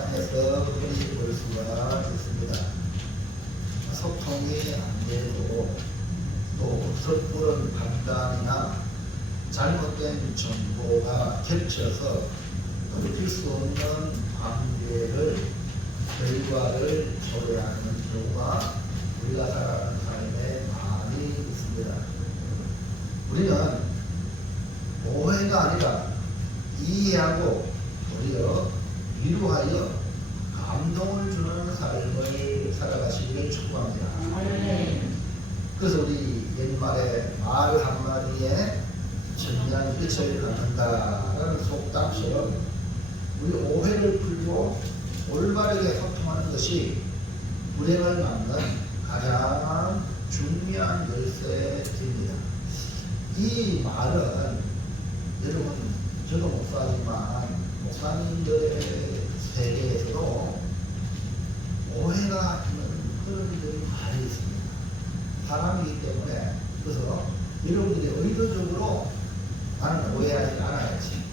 땅에서 흔히 볼 수가 있습니다. 소통이 안 되고 또 섣부른 판단이나 잘못된 정보가 겹쳐서 돌이킬 수 없는 관계를 결과를 초래하는 경우가 우리가 살아가는 삶에 많이 있습니다. 우리는 오해가 아니라 이해하고 도리어 위로하여 감동을 주는 삶을 살아가시기를 축복합니다. 그래서 우리 옛말에 말 한마디에 천냥 빛을 갖는다라는 속담처럼 우리 오해를 풀고 올바르게 소통하는 것이 불행을 막는 가장 중요한 열쇠입니다. 이 말은 여러분 저도 목사지만 목사님들의 세계에서도 오해가 있는 그런 일들이 많이 있습니다. 사람이기 때문에. 그래서 여러분들이 의도적으로 나는 오해하지 않아야지,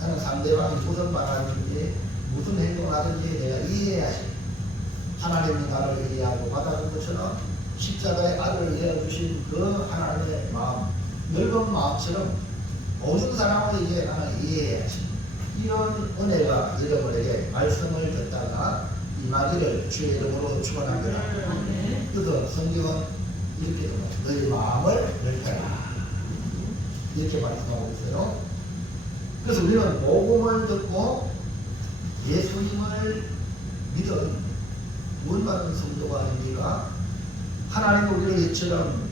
나는 상대방이 무슨 말하는지 무슨 행동을 하든지 내가 이해해야지, 하나님이 나를 이해하고 받아준 것처럼 십자가에 아들을 이해해주신 그 하나님의 마음, 넓은 마음처럼 모든 사람을 이제 나는 이해해야지, 이런 은혜가 여러분에게 말씀을 듣다가 임하기를 주의 이름으로 축원합니다. 그래서 성경은 이렇게 됩니다. 너희 마음을 넓혀라, 이렇게 말씀하고 있어요. 그래서 우리는 복음을 듣고 예수님을 믿은 구원받은 성도가 아닙니까? 하나님은 우리를 이처럼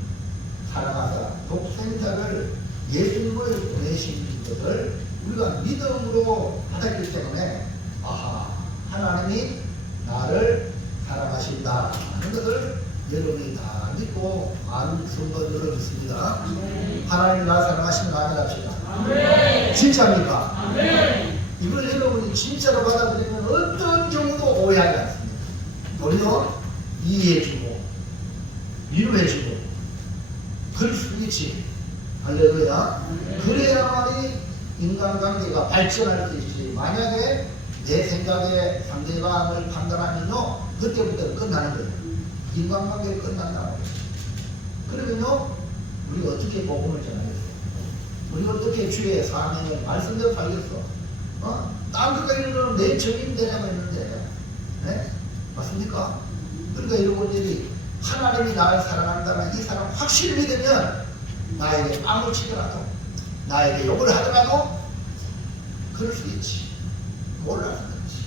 사랑하사 독생자를 예수님을 보내신 것을 우리가 믿음으로 받았기 때문에 아하, 하나님이 나를 사랑하신다 하는 것을 여러분이 다 믿고 아는 성도들을 믿습니다. 하나님 나를 사랑하시는 거 아니랍시다. 진짜입니까? 이걸 여러분이 진짜로 받아들이면 어떤 경우도 오해하지 않습니다. 오히려 이해해주고 위로해주고 그럴 수 있지. 할렐루야. 그래야만이 인간관계가 발전할 수 있지. 만약에 내 생각에 상대방을 판단하면요, 그때부터는 끝나는 거예요. 인간관계가 끝난다고. 그러면요, 우리가 어떻게 복음을 전하겠어? 우리가 어떻게 주의 사명을 말씀대로 살겠어? 딴 데가 이러면 내 적임 되냐고 했는데, 네? 맞습니까? 그러니까 여러분들이 하나님이 나를 사랑한다는 이 사랑 확실히 믿으면 나에게 빵을 치더라도, 나에게 욕을 하더라도 그럴 수 있지. 몰라서 그렇지.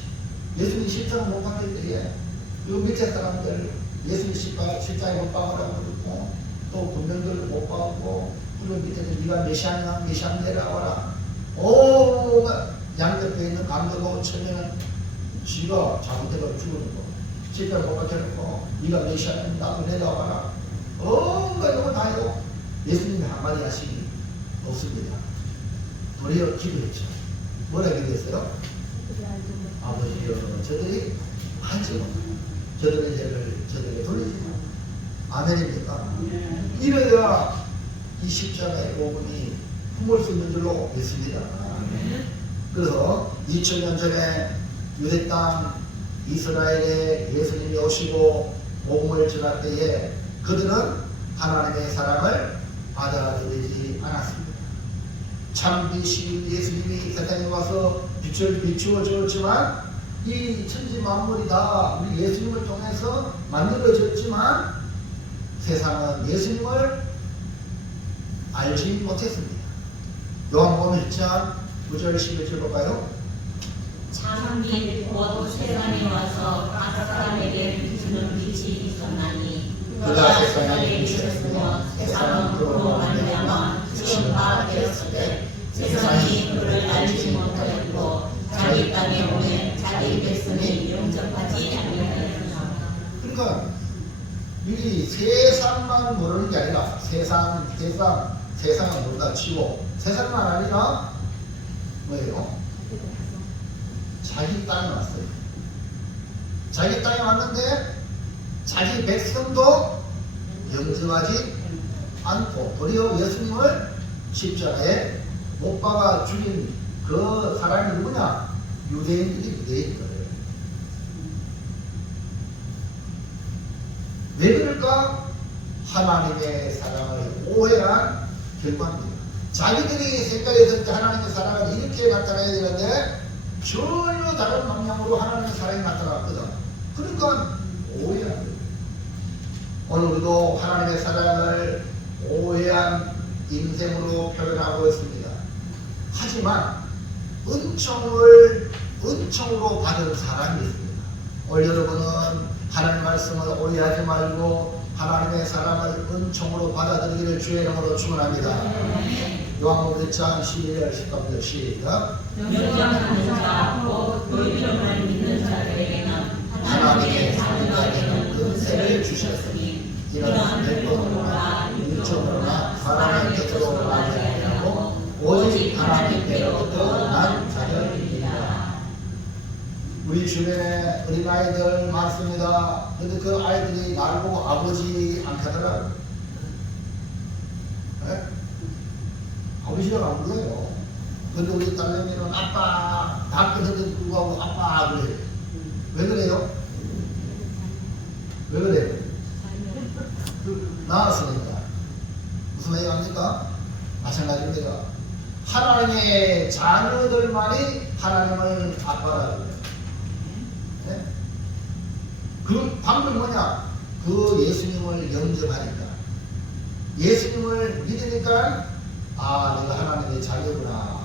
예수님 십자가 못 박힐 때에 그 밑에 사람들 예수님 십자가에 못 박으라고 그러고 또 군병들을 못 박고, 그리고 밑에서 네가 메시아냐 메시아 내려와라. 오, 양옆에 있는 감독하고 처녀는 지가 잘못해서 죽는 거. 십자가 못 박혀놓고 네가 메시아냐 나도 내려와라. 이거 다 해도 예수님이 한마디 하시기 없습니다. 도리어 기도했죠. 뭐라 기도했어요? 아버지여, 저들이 하지 못하고 저들의 죄를 저들에게 돌리지 마. 아멘입니까? 이래야 이 십자가의 복음이 품을 수 있는 줄로 믿습니다. 그래서 2000년 전에 유대 땅 이스라엘에 예수님이 오시고 복음을 전할 때에 그들은 하나님의 사랑을 받아들이지 않았습니다. 참비신 예수님이 세상에 와서 빛을 비추어 주었지만 이 천지 만물이 다 우리 예수님을 통해서 만들어졌지만 세상은 예수님을 알지 못했습니다. 요한복음 1장 9절 11절로 가요. 참빛 곧 세상에 와서 각 사람에게 비추는 빛이 있었나니 그가 세상에 비추었으며 세상은 그로 말미암아 지은 바 되었으되 세상이 그를 알지 못하였고 자기 땅에 오매 자기 백성이 영접하지 아니하였으나. 그러니까 이 세상만 모르는 게 아니라 세상은 모르다 치고 세상만 아니라 뭐예요? 자기 땅에 왔어요. 자기 땅에 왔는데 자기 백성도 영접하지 않고 도리어 예수님을 십자가에 못 박아 죽인 그 사람이 누구냐? 유대인들이 유대인 거예요. 뭡니까? 하나님의 사랑을 오해한 결과입니다. 자기들이 생각해서 하나님의 사랑을 이렇게 나타나야 되는데 전혀 다른 방향으로 하나님의 사랑이 나타났거든. 그러니까 오해한 거예요. 오늘 우리도 하나님의 사랑을 오해한 인생으로 표현하고 있습니다. 하지만 은총으로 받은 사람이 있습니다. 오늘 여러분은 하나님의 말씀을 오해하지 말고 하나님의 사랑을 은총으로 받아들이기를 주의 이름으로 축원합니다. 요한복음 1장 12절 13절 시작. 영접하는 자, 곧 그 이름을 믿는 자들에게는 하나님의 자녀가 되는 은혜를 주셨으니 이는 율법으로나 율법으로나 사람의 뜻으로 나지 아니하고 오직 하나님께로부터 난 자녀입니다. 우리 주변에 어린아이들 많습니다. 근데 그 아이들이 날 보고 아버지 안 하더라고요. 네? 아버지라고 안 불러요. 근데 우리 딸내미는 아빠, 낳고서도 불구하고 아빠 그래요. 왜 그래요? 왜 그래요? 낳았으니까. 무슨 얘기합니까? 마찬가지입니다. 하나님의 자녀들만이 하나님을 아빠라고 해요. 네? 그 방법이 뭐냐? 그 예수님을 영접하니까, 예수님을 믿으니까 내가 하나님의 자녀구나.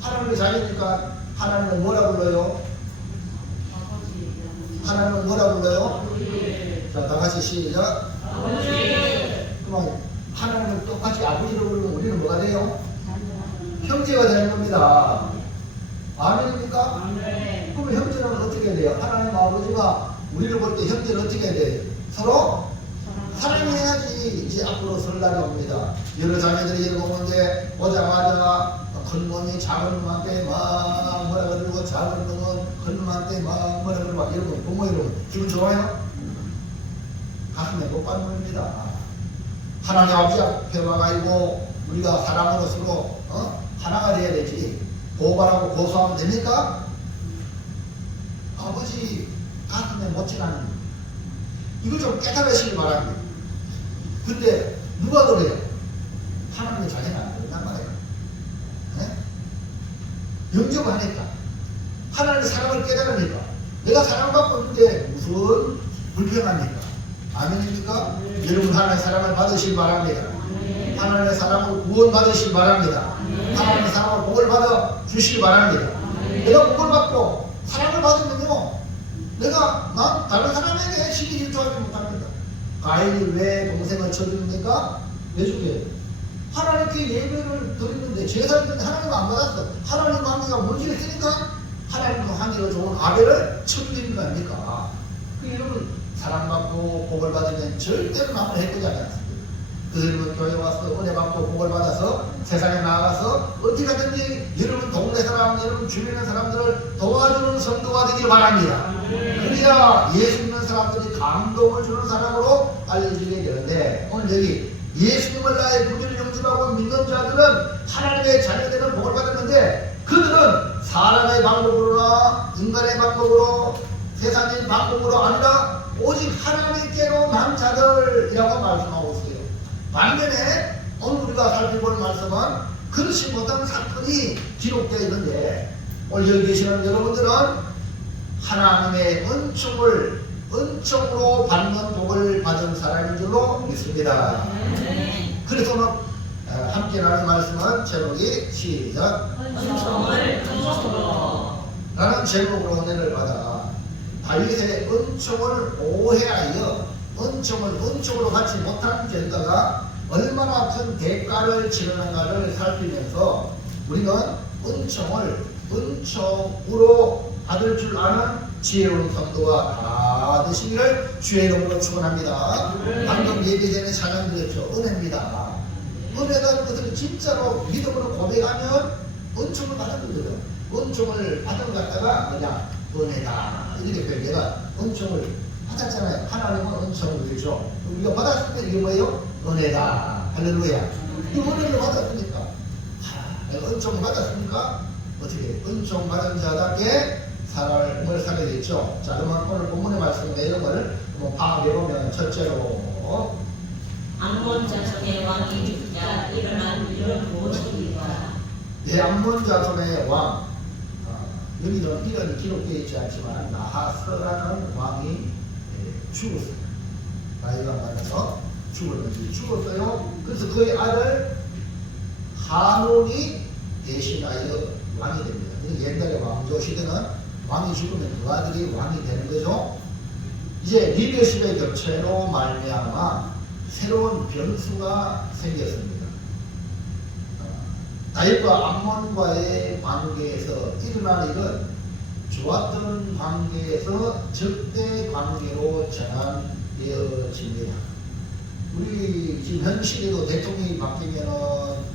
하나님의 자녀니까 하나님을 뭐라 불러요? 하나님을 뭐라 불러요? 자, 다 같이 시작. 그럼 하나님을 똑같이 아버지로 부르면 우리는 뭐가 돼요? 형제가 되는 겁니다. 아멘입니까? 그럼 형제는 어떻게 해야 돼요? 하나님 아버지가 우리를 볼 때 형제는 어떻게 해야 돼요? 서로 사랑해야지 이제 앞으로 설 날이 옵니다. 여러 자녀들이 이러고 오는데 오자마자 큰 놈이 작은 놈한테 막 뭐라 그러고 작은 놈은 큰 놈한테 막 뭐라 그러고 이러고 부모 이러고 기분 좋아요? 가슴에 못 받는 겁니다. 하나님 아버지 앞에 와가지고 우리가 사랑으로 서로 하나가 돼야 되지. 고발하고 고소하면 됩니까? 아버지 가슴에 못 지나는 이걸 좀 깨달으시기 바랍니다. 근데 누가 그래요? 하나님의 자녀는 안 그런단 말이에요. 네? 영접을 하니까 하나님의 사랑을 깨달으니까 내가 사랑받고 있는데 무슨 불평합니까? 아멘입니까? 여러분 하나님의 사랑을 받으시기 바랍니다. 하나님의 사랑을 구원받으시기 바랍니다. 하나님의 사랑을 복을 받아 주시기 바랍니다. 내가 복을 받고 사랑을 받으면요, 내가 다른 사람에게 시기 질투하지 못합니다. 가인이 왜 동생을 쳐줍니까? 왜 죽여요? 하나님께 예배를 드리는데 제사를 드리는데 하나님 안 받았어. 하나님 관계가 문제가 있으니까 하나님과 관계가 좋은 아벨을 쳐주는 거 아닙니까? 여러분 사랑받고 복을 받으면 절대로 남을 해코지 하지 않습니다. 여러분 교회 와서 은혜 받고 복을 받아서 세상에 나가서 어떻게 하든지 여러분 동네 사람, 여러분 주변의 사람들을 도와주는 성도가 되길 바랍니다. 그래야 예수 믿는 사람들이 감동을 주는 사람으로 알려지게 되는데, 오늘 여기 예수님을 나의 구주를 영접하고 믿는 자들은 하나님의 자녀되는 복을 받았는데, 그들은 사람의 방법으로나 인간의 방법으로 세상의 방법으로 아니라 오직 하나님께로 난 자들이라고 말씀하고 있어요. 반면에 오늘 우리가 살펴볼 말씀은 그렇지 못한 사건이 기록되어 있는데, 오늘 여기 계시는 여러분들은 하나님의 은총으로 받는 복을 받은 사람인 줄로 믿습니다. 그래서 오늘 함께 나눈 말씀은 제목이 시작. 은총으로 라는 제목으로 은혜를 받아 다윗의 은총을 오해하여 은총으로 받지 못한 결과가 얼마나 큰 대가를 치르는가를 살피면서 우리는 은총으로 받을 줄 아는 지혜로운 성도가 다 되시기를 주의 이름으로 축원합니다. 방금 예배전에 찬양 드렸죠. 은혜입니다. 은혜라는 것을 진짜로 믿음으로 고백하면 은총을 받는 거예요. 은총을 받은 것 갖다가 그냥 은혜다 이렇게 표현. 내가 은총을 받았잖아요. 하나님은 은총을 주죠. 우리가 받았을 때 이게 뭐예요? 은혜다. 할렐루야. 이 은혜를 받았으니까 내가 은총을 받았으니까 어떻게 은총 받은 자답게 사람을 사게 됐죠. 자, 그러면 오늘 본문의 말씀 내용을 한번 파악해보면 첫째로 암몬 자손의 왕이 죽자 일어난 일은 무엇입니까? 암몬 자손의 왕, 여기는 이름이 기록되어 있지 않지만 나하스라는 왕이 죽었어요. 나이가 많아서 죽었어요. 그래서 그의 아들 하논이 대신하여 왕이 됩니다. 옛날에 왕조 시대는 왕이 죽으면 그 아들이 왕이 되는 거죠. 이제 리더십의 교체로 말미암아 새로운 변수가 생겼습니다. 다윗과 암몬과의 관계에서 일어난 일은 좋았던 관계에서 적대 관계로 전환되어집니다. 우리 지금 현 시대도 대통령이 바뀌면은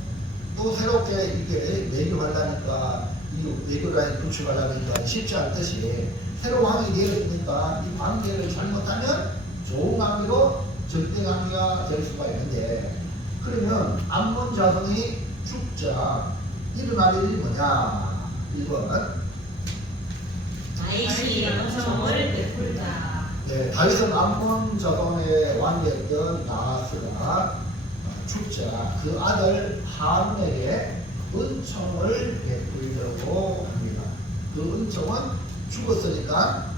또 새롭게 이게 외교하려니까 이 외교라인 구축하려니까 쉽지 않듯이 새로운 왕이 되었으니까 이 관계를 잘못하면 좋은 관계로 적대 관계가 될 수가 있는데, 그러면 암몬 자손이 죽자 일어날 일이 뭐냐? 1번 다윗이 은총을 베풀자. 네, 다윗은 암몬 자손의 왕이었던 나하스가 죽자 그 아들 하논에게 은총을 베풀려고 합니다. 그 은총은 죽었으니까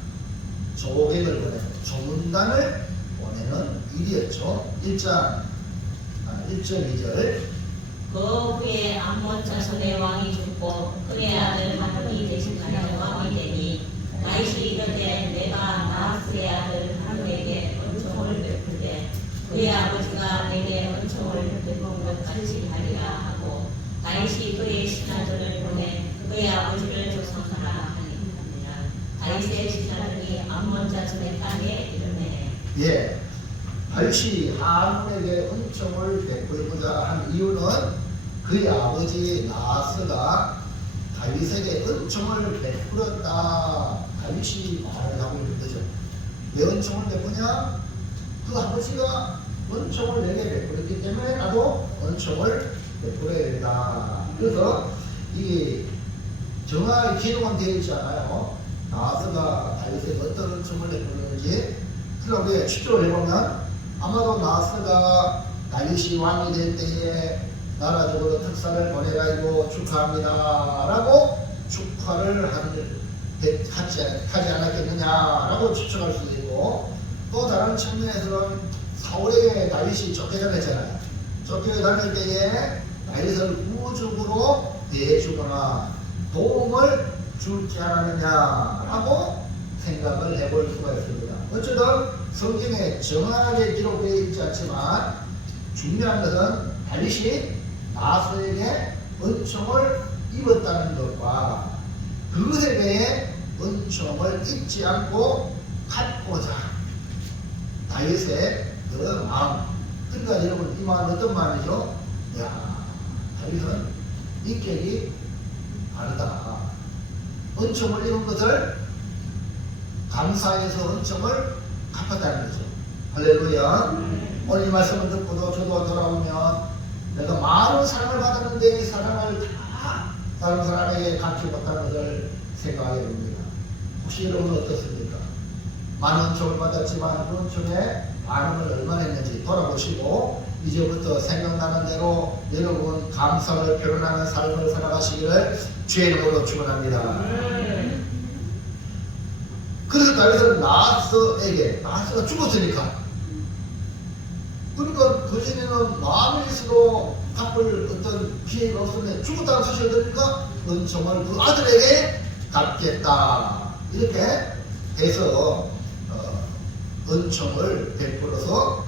조객을 보내는, 조문단을 보내는 일이었죠. 1장 1절 2절 그 후에 암몬 자손의 왕이 죽고 그의 아들 하논이 대신하여 왕이 되니 다윗이 이르되 내가 나하스의 아들 하논에게 은총을 베풀되 그의 아버지가 내게 은총을 베푼 것 같이 하리라 하고, 다윗이 그의 신하들을 보내 그의 아버지를 조상하라 하니라. 다윗의 신하들이 암몬 자손의 땅에 이르매. 예, 다윗이 하논에게 은총을 베풀고자 한 이유는 그의 아버지 나하스가 다윗에게 은총을 베풀었다, 다윗이 말을 하고 있는 거죠. 왜 은총을 베푸냐? 그 아버지가 은총을 내게 베풀었기 때문에 나도 은총을 베풀어야 된다. 그래서 이 정확히 기록은 되어 있지 않아요. 나하스가 다윗에게 어떤 은총을 베풀었는지. 그런데 추적을 해보면 아마도 나하스가 다윗이 왕이 될 때에 나라적으로 특사를 보내가지고 축하합니다 라고 축하를 하지 않았겠느냐라고 추측할 수도 있고, 또 다른 측면에서는 사울에게 다윗이 쫓겨다녔잖아요. 쫓겨다닐 때에 다윗을 우적으로 대해주거나 도움을 줄지 않았느냐라고 생각을 해볼 수가 있습니다. 어쨌든 성경에 정확하게 기록되어 있지 않지만 중요한 것은 다윗이 나하스에게 은총을 입었다는 것과 그것에 대해 은총을 잊지 않고 갖고자 다윗의 그 마음. 그러니까 여러분 이 마음은 어떤 마음이죠? 야, 다윗은 인격이 다르다. 은총을 입은 것을 감사해서 은총을 갚았다는 거죠. 할렐루야. 오늘 이 말씀을 듣고도 저도 돌아오면 내가 많은 사랑을 받았는데 이 사랑을 다 다른 사람에게 갚지 못하는 것을 생각하게 됩니다. 혹시 여러분은 어떻습니까? 많은 은총을 받았지만 그 은총에 반응을 얼마나 했는지 돌아보시고 이제부터 생각나는 대로 여러분 감사를 표현하는 삶을 살아가시기를 주의 이름으로 축원합니다. 그래서 다윗은 나하스가 죽었으니까, 그러니까 그 전에는 마음에 있어도 갚을 어떤 피해가 없었는데 죽었다는 소식을 들으니까 은총을 그 아들에게 갚겠다 이렇게 해서 은총을 베풀어서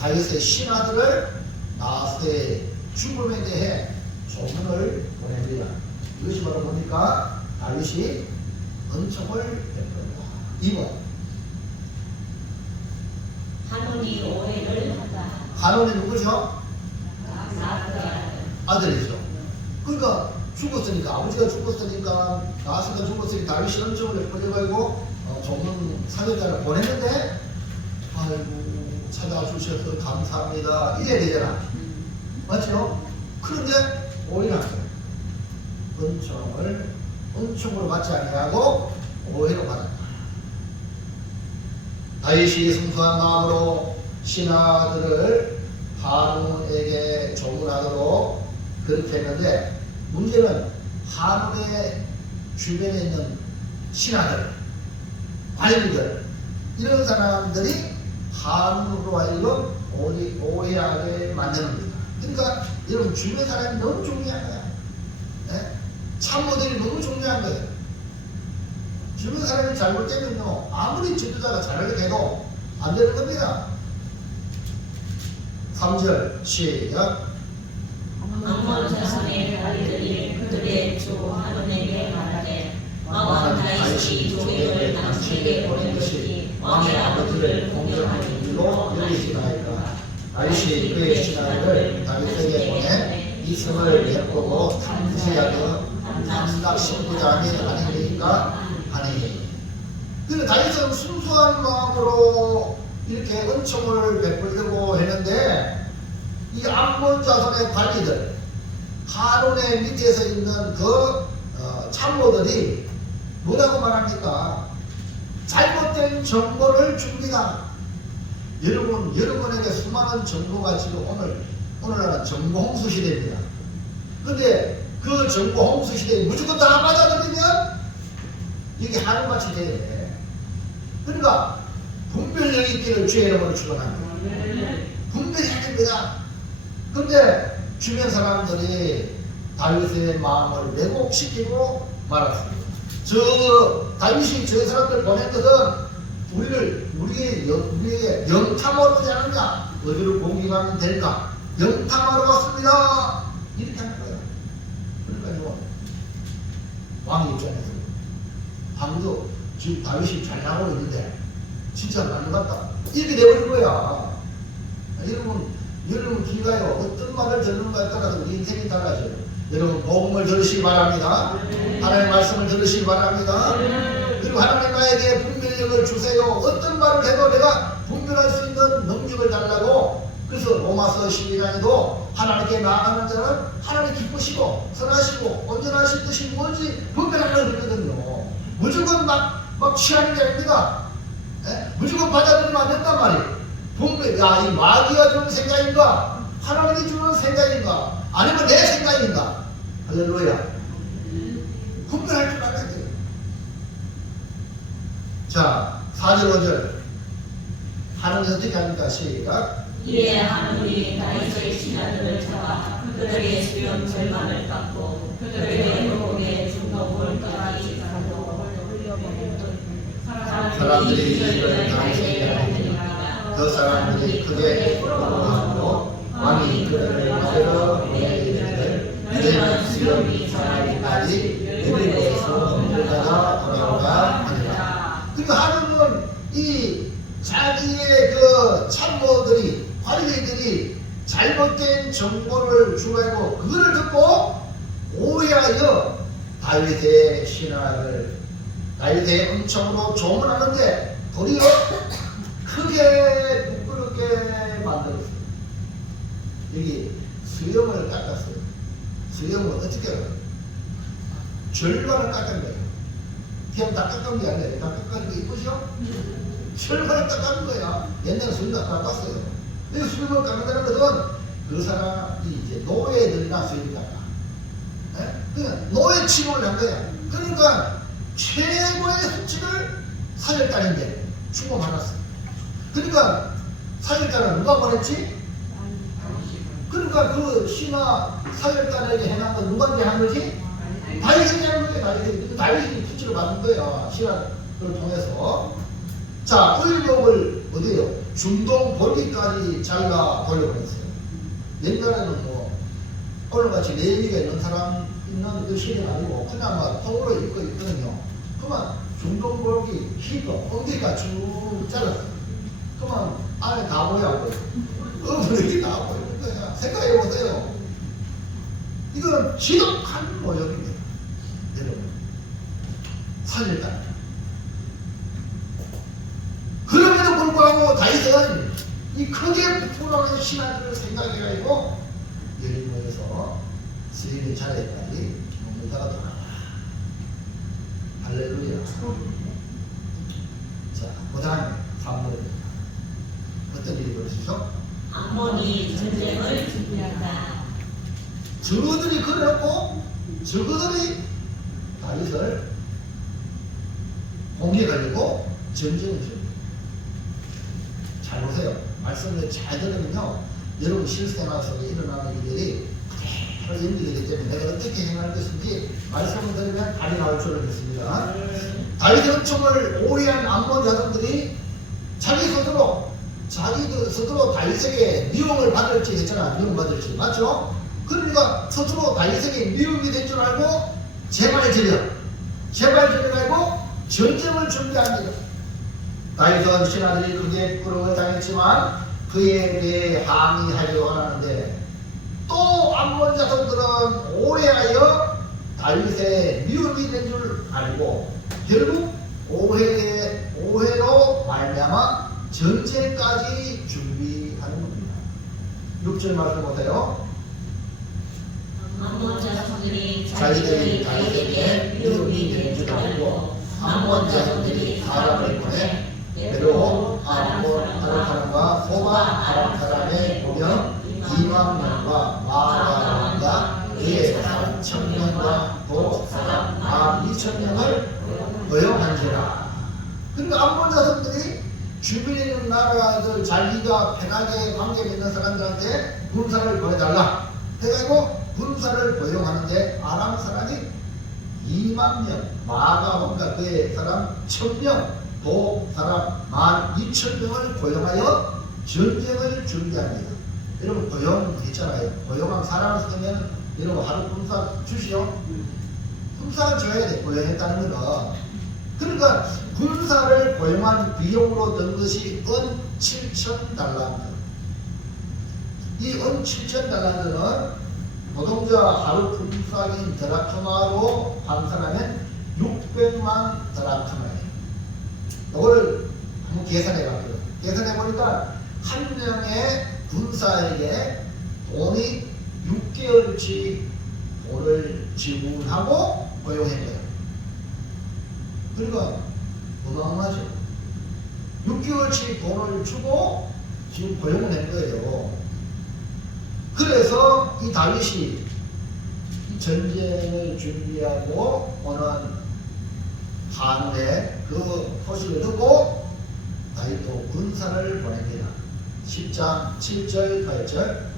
다윗의 신하들을 나하스의 죽음에 대해 소문을 보냅니다. 이것이 바로 보니까 다윗이 은총을 베풀었다. 2번 하논이 오해를 한다. 하논이 누구죠? 나하스의 아들이죠. 그러니까 죽었으니까, 아버지가 죽었으니까, 나하스가 죽었으니까 다윗이 은총을 베풀려가지고 조문 사절단을 보냈는데, 아이고 찾아주셔서 감사합니다 이래야 되잖아. 맞죠? 그런데 오히려 은총으로 받지 아니하고 오해로 받았다. 다윗이 순수한 마음으로 신하들을 한운에게 조문하도록 그렇게 했는데, 문제는 한운의 주변에 있는 신하들, 관리들, 이런 사람들이 한운으로 하여금 오해하게 만드는 겁니다. 그러니까 여러분, 주변 사람이 너무 중요한 거야. 네? 참모들이 너무 중요한 거예요. 주변 사람이 잘못되면요, 아무리 지도자가 잘하게 해도 안 되는 겁니다. 3절 시작. 암몬 자손의 관리들이 그들의 주 한온에게 말하되, 왕은 다윗이 조민을 당신에게 보낸 것이 왕의 아버지를 공경하는 일로 여기시나이까. 다윗이 그의 신하를 다윗에게 보내 이 성을 내보고 탐지하여 남락 신부장이 아니니까 하니. 그 다윗은 순수한 마음으로 이렇게 은총을 베풀려고 했는데, 이 암몬 자손의 관리들, 하론의 밑에서 있는 그 참모들이 뭐라고 말합니까? 잘못된 정보를 줍니다. 여러분, 여러분에게 수많은 정보가 지금 오늘날은 정보 홍수 시대입니다. 근데 그 정보 홍수 시대에 무조건 다 맞아들이면 이게 하루같이 돼. 그러니까 분별력이 있기를 주의 이름으로 축원합니다. 분별해야 됩니다. 근데 주변 사람들이 다윗의 마음을 왜곡시키고 말았습니다. 다윗이 저 사람들 보낸 것은 우리의 영탐하러 오지 않느냐? 어디를 공격하면 될까? 영탐하러 왔습니다. 이렇게 하는 거예요. 그러니까요, 왕 입장에서 아무도 지금 다윗이 잘 나가고 있는데 진짜 많이 같다, 이렇게 돼버린 거야. 여러분 귀가요, 어떤 말을 듣는가에 따라서 우리 인생이 달라져요. 여러분, 복음을 들으시기 바랍니다. 하나님의 말씀을 들으시기 바랍니다. 그리고 하나님 나에게 분별력을 주세요. 어떤 말을 해도 내가 분별할 수 있는 능력을 달라고. 그래서 로마서 12장에도 하나님께 나아가는 자는 하나님 기쁘시고 선하시고 온전하신 뜻이 뭔지 분별하려고 그러거든요. 무조건 막 취하는 게 아닙니다. 무조건 받아들이면 안 된단 말이에요. 분별, 이 마귀가 주는 생각인가? 하나님이 주는 생각인가? 아니면 내 생각인가? 할렐루야. 분별할 줄 알아야 돼요. 자, 4절 5절 하나님 어떻게 합니까? 시작. 이에 한온이 다윗의 신하들을 잡아 그들의 수염 절반을 깎고 그들의 목에 중동볼까지 가고 사람들이 이를 다윗에게 하니까 그 사람들이 크게 부러워하고 왕이 그들을 맞으러 보내이르되 그들은 수염이 자라기까지 여리고에서 물가가 돌아오라 하니라. 그러니까 하나님은 이 자기의 그 참모들이, 관리들이 잘못된 정보를 주고 그거를 듣고 오해하여 다윗의 신하를 다윗의 은총으로 조문하는데 도리어 크게 부끄럽게 만들었어요. 여기 수염을 깎았어요. 수염은 어떻게 해요? 절반을 깎은 거예요. 그냥 다 깎은 게 아니라 다 깎은 게 이쁘죠? 절반을 깎은 거야. 옛날에 수염 다 깎았어요. 이 수염을 깎는다는 것은 그 사람이 이제 노예들이나 수염이 깎아. 그냥 노예 취급을 한 거야. 그러니까 최고의 수칙을 사절단인데 충고받았어요. 그러니까 사절단을 누가 보냈지? 그러니까 그 신하 사절단에게 해놓은 건 누구한테 한 거지? 다윗이 한 거예요. 다윗이 수칙을 받은 거야. 신하를 통해서. 자, 의복을 어디에요? 중동 볼기까지 잘라 돌려보냈어요. 옛날에는 뭐 오늘같이 내미가 있는 사람 있는 그 시대는 아니고 그냥 막 통으로 입고 있거든요. 그만 중동 볼기 휘고 엉덩이가 쭉 잘랐어요. 그만 안에 다 보여. 어머니 다 보이는 거야. 생각해보세요. 이거는 지독한 모욕입니다. 여러분, 살렸다. 그럼에도 불구하고 다윗은 이 크게 부풀어오는 신하들을 생각해가지고 여리고에서 스리의 자리까지 문자가 돌아와. 할렐루야. 자, 그 다음에 3번입니다. 어떤 일이 벌어지죠? 암몬이 전쟁을 준비한다. 저들이 그래놓고 저들이 다윗을 공격하려고 전쟁을 준비. 잘 보세요. 말씀을 잘 들으면요, 여러분 실생활 속에 일어나는 일들이 그대로 연결되기 때문에 내가 어떻게 행할 것인지 말씀을 들으면 답이 나올 줄을 믿습니다. 다윗의 은총을 오해한 암몬 자손들이 자기 스스로 다윗에게 미움을 받을지 했잖아. 미움 받을지. 맞죠? 그러니까 스스로 다윗에게 미움이 된 줄 알고 재발지려가지고 전쟁을 준비합니다. 다윗은 신하들이 크게 부끄러움을 당했지만 그에 대해 항의하려고 하는데 또 암몬 자손들은 오해하여 다윗의 미움이 된 줄 알고 결국 오해로 말미암아 전쟁까지 준비하는 겁니다. 6절 말씀 보세요. 암몬 자손들이 자기들이 다윗에게 미움이 된 줄 알고 암몬 자손들이 사람을 보내 베로 아람 사람과 소바 아람 사람의 보병 2만 명과 마아가 그의 사람 1000명과 도 사람 12,000명을 고용한지라. 그러니까 암몬 자손들이 주변에 있는 나라들 자기가 편하게 관계 맺는 사람들한테 군사를 보내달라 해가지고 군사를 고용하는데 아람 사람이 2만 명, 마아가 뭔가 그의 사람 1000명, 도 사람 12,000명을 고용하여 전쟁을 준비합니다. 여러분 고용했잖아요. 고용한 사람을 쓰면 여러분 하루 군사 주시오. 군사를 줘야 돼. 고용했다는 거는. 그러니까 군사를 고용한 비용으로 든 것이 은 7,000달란트. 이 은 7,000달란트는 노동자 하루 품삯인 드라크마로 환산하면 600만 드라크마예요. 이걸 한번 계산해 봤거든요. 계산해 보니까 한 명의 군사에게 돈이 6개월치 돈을 지불하고 고용한 거예요. 그러니까 어마어마하죠. 6개월치 돈을 주고 지금 고용을 한 거예요. 그래서 이 다윗이 전쟁을 준비하고 오는 한에 그 소식을 듣고 다윗도 군사를 보냅니다. 10장 7절 8절.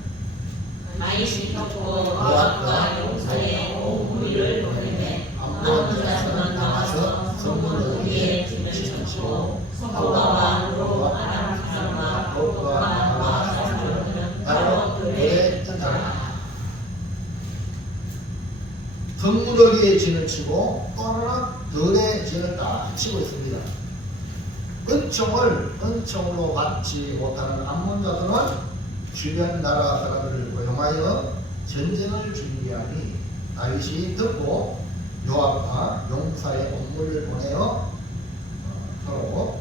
다윗이 겪고 요압과 용사의 온 무리를 보내매 암몬 자손은 나와서 성문 어디에 진을 치고 소바와 로 아람 사람과 롯과 나와 사람들은 바로 그의 뜻하라. 성문어리에 진을 치고 또 하나는 들에 진을 딱 치고 있습니다. 은총으로 받지 못하는 암몬 자손은 주변 나라 사람들을 고용하여 전쟁을 준비하니 다윗이 듣고 요압과 용사의 업무를 보내어 서로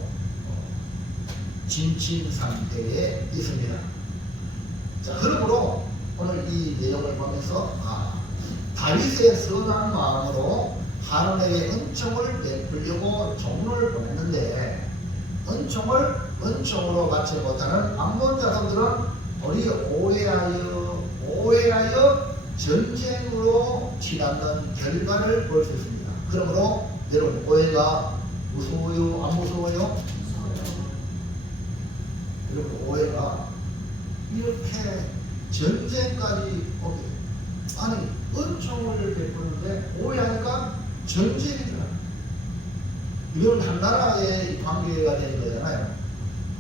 진침 상태에 있습니다. 자, 그러므로 오늘 이 내용을 보면서 다윗의 선한 마음으로 하나님의 은총을 베풀려고 종을 보냈는데 은총으로 받지 못하는 암몬 자손들은 우리 오해하여 전쟁으로 치닫는 결과를 볼 수 있습니다. 그러므로 여러분 오해가 무서워요? 안 무서워요? 여러분 오해가 이렇게 전쟁까지 오게 아니 은총을 베푸는데 오해하니까 전쟁이더라. 이건 한 나라의 관계가 되는 거잖아요.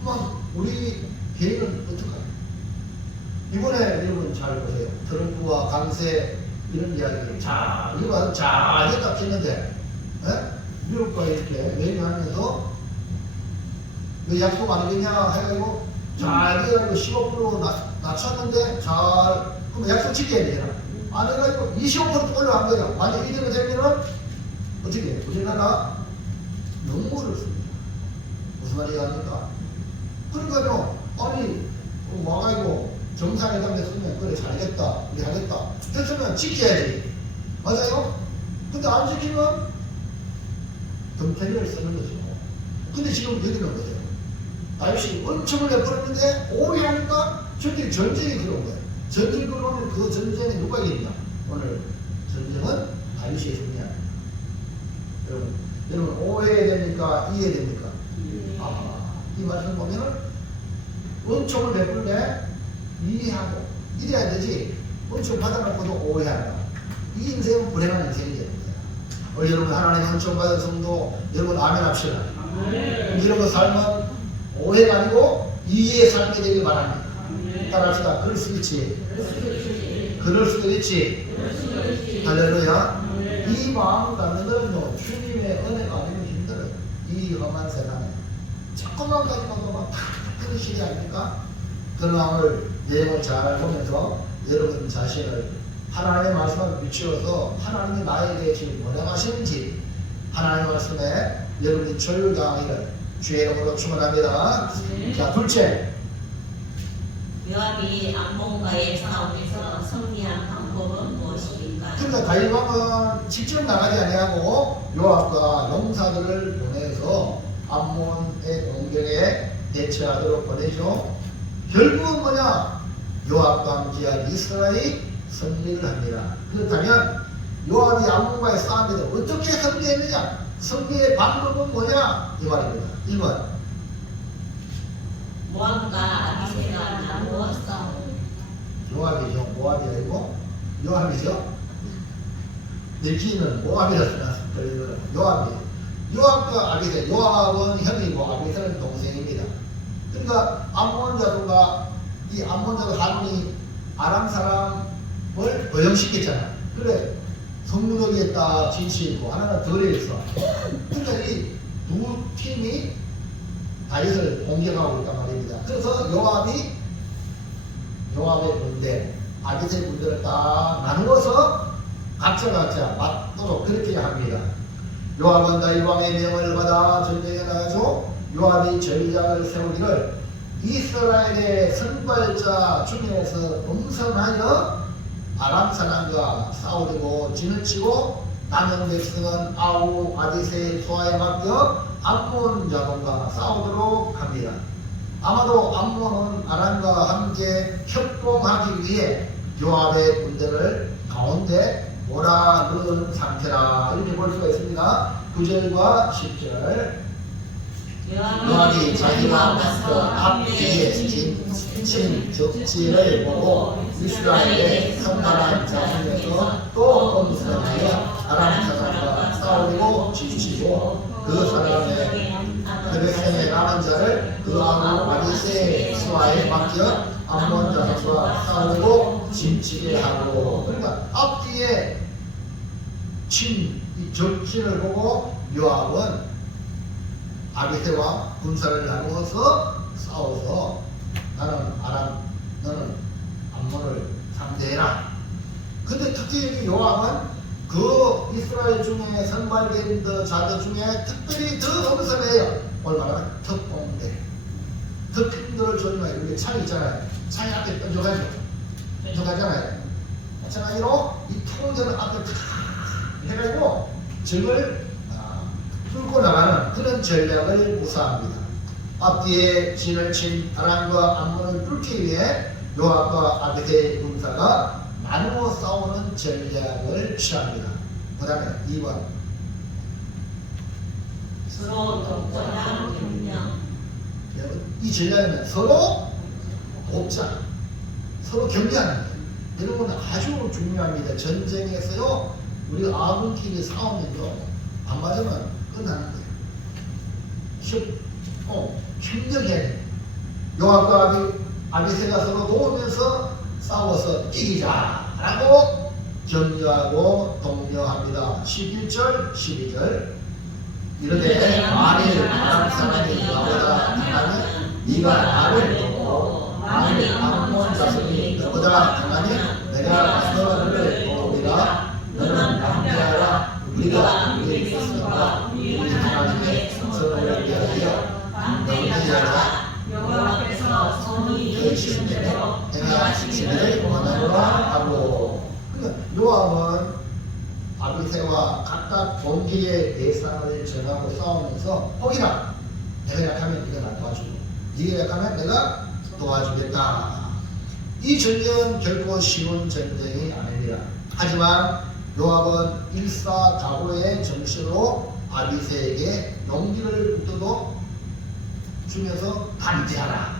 그럼 우리 개인은 어떡하냐? 이번에 여러분 잘 보세요. 트럼프와 강세 이런 이야기 이거 잘 했다 했는데 미국과 이렇게 얘기하면서 왜 약속 안 하겠냐 해가지고 잘 해가지고 15% 낮췄는데 그럼 약속 지켜야 되잖아. 안 해가지고 25% 올라간 거죠. 만약 이대로 되면은 어떻게 해? 우리나라 눈물을 씁니다. 무슨 말이 합니까? 그러니까요, 아니 와가지고 정상회담에 쓰면 그래 잘했다 우리 하겠다 했으면 지켜야지. 맞아요? 근데 안 지키면 덤태리를 쓰는 거죠. 근데 지금 여기는 뭐예요? 다윗이 은총을 내버렸는데 오해하니까 저들이 전쟁이 들어온 거예요. 전쟁이 들어오면 그 전쟁에 누가 이기냐? 오늘 전쟁은 다윗이 승리합니다. 여러분 오해됩니까? 이해됩니까? 이 말씀 보면은 은총을 베풀 때 이해하고 이래야 되지. 은총 받아놓고도 오해한다. 이 인생은 불행한 인생이 됩니다. 여러분 하나님의 은총 받은 성도 여러분 아멘 합시다. 여러분 삶은 오해가 아니고 이해의 삶이 되길 바랍니다. 따라합시다. 그럴 수 있지. 그럴 수도 있지. 할렐루야. 이 마음 갖는 거는요, 주님의 은혜가 아니면 힘들어요. 이 험한 세상에. 조금만 가지고도 막 그런 시기 아닙니까? 그러나 오늘 내용을 잘 보면서 여러분 자신을 하나님의 말씀을 비추어서 하나님이 나에 대해 지금 뭐라고 하시는지 하나님의 말씀에 여러분이 절강하기를 주의 이름으로 축원합니다. 자, 둘째. 요압이 암몬과의 싸움에서 승리한 방법은 무엇입니까? 그러니까 다윗왕은 직접 나가지 아니하고 요압과 용사들을 보내서 암몬의 공격에 대처하도록 보내죠. 결국은 뭐냐? 요압과 함께한 이스라엘이 승리를 합니다. 그렇다면 요압이 암몬과의 싸움에서 어떻게 승리했느냐? 승리의 방법은 뭐냐? 이 말입니다. 1번. 모압과 아비새가 나누어 싸움. 요압이죠. 모압이 아니고 요압이죠. 느끼는 모압이라서 들리더라고요. 요압이에요. 요압과 아비새. 요압은 형이고 아비새는 동생입니다. 그러니까 암몬 자도가 이 암몬 자도 하루니 아람 사람을 어영시켰잖아요. 그래 성문으로 딱 진치있고 하나는 덜에 있어. 그러니까 이 두 팀이 다윗을 공격하고 있단 말입니다. 그래서 요압의 군대, 아비새의 군대를 딱 나누어서 각자 맞도록 그렇게 합니다. 요압은 다윗 왕의 명을 받아 전쟁에 나가죠. 요압이 전략을 세우기를 이스라엘의 선발자 중에서 음성하여 아람 사람과 싸우려고 진을 치고 남은 백성은 아우 아비새의 소화에 맡겨 암몬 자손과 싸우도록 합니다. 아마도 암몬은 아람과 함께 협공하기 위해 요압의 군대를 가운데 몰아넣은 상태라 이렇게 볼 수가 있습니다. 9절과 10절. 요압이 자기와 맞서 앞뒤에 친 적지를 보고 이스라엘의 선발한 자손에서 또 음성하여 아람 사람과 싸우려고 지치고 그 사람의 그백성의 남은 자를 그 아우 아비새의 수하에 맡겨 암몬 자손과 싸우려고 진치게 하고. 그러니까 앞뒤에 친 적진을 보고 요압은 아비새와 군사를 나누어서 싸워서 나는 아람, 너는 암몬을 상대해라. 근데 특히 요압은 그 이스라엘 중에 선발된 자들 중에 특별히 더 엄선해요. 얼마나 특공대, 특kim들을 조심해요. 이렇게 창 있잖아요. 창이 앞에 뾰족하잖아요. 마찬가지로 이 특공대는 앞에 탁 해가지고 적을 뚫고 나가는 그런 전략을 구사합니다. 앞뒤에 진을 친 아람과 암몬을 뚫기 위해 요압과 아비새의 군사가 나누어 싸우는 전략을 취합니다. 그 다음에 2번. 서로 돕거나 격려. 이 전략은 서로 돕자, 서로 격려하는 거예요. 이런 건 아주 중요합니다. 전쟁에서요, 우리 아군끼리 싸우면요, 안 맞으면 끝나는 거예요. 협력해야 돼요. 요압과 아비새가 서로 도우면서 싸워서 이기자라고 격려하고 독려합니다. 11절, 12절. 이르되 만일 아람 사람이 너보다 강하면 네가 나를 돕고 만일 암몬 자손이 너보다 강하면 내가 너를 도우리라. 너는 담대하라. 우리가 우리 백성과 우리 하나님의 성전을 위하여 담대하자. 여호와께서 손이 이르신 대로 행하시기를 원하노라 하고. 요압은 아비새와 각각 본기의 예산을 정하고 싸우면서 혹이나 내가 약하면 네가 나 도와주고 네가 약하면 내가 도와주겠다. 이 전쟁은 결코 쉬운 전쟁이 아닙니다. 하지만 요압은 일사각오의 정신으로 아비새에게 용기를 붙들고 주면서 담대하라,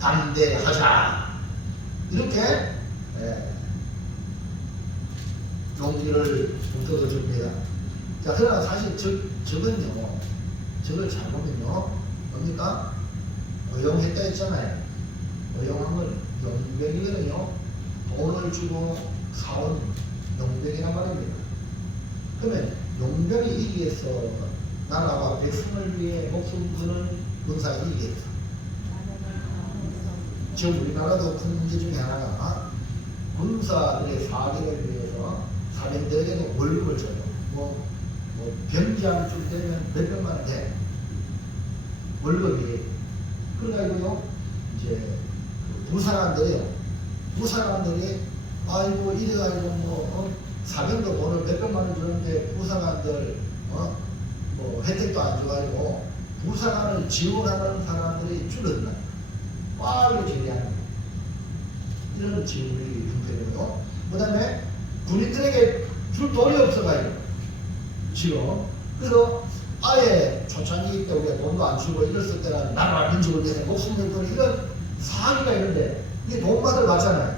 담대하자 이렇게 용기를 붙들어 줍니다. 자, 그러나 사실 저건요, 저걸 잘 보면요, 뭡니까? 어용했다 했잖아요. 어용한 건 용병이거든요. 돈을 주고 사온 용병이란 말입니다. 그러면 용병이 이기기 위해서 나라와 백성을 위해 목숨 거는 군사가 이기기 위해서 지금 우리나라도 큰 문제 중에 하나가 군사들의 사기를 위해서 사병들에게도 월급을 줘요. 뭐 병장 좀 되면 몇백만 원 돼. 월급이. 그래가지고요, 이제 부사관들이 아이고 이래가지고 사병도 돈을 몇백만 원 주는데 부사관들 뭐 혜택도 안 줘가지고 부사관을 지원하는 사람들이 줄어든다. 빨리 제대하는 이런 지원이 형태고요. 그 다음에 군인들에게 줄 돈이 없어가지고 지금 그래서 아예 초창기 때 우리가 돈도 안 주고 이랬을 때는 나라 민족을 위해서 목숨을 걸고 이런 사기가 있는데 이게 돈 받으러 맞잖아요.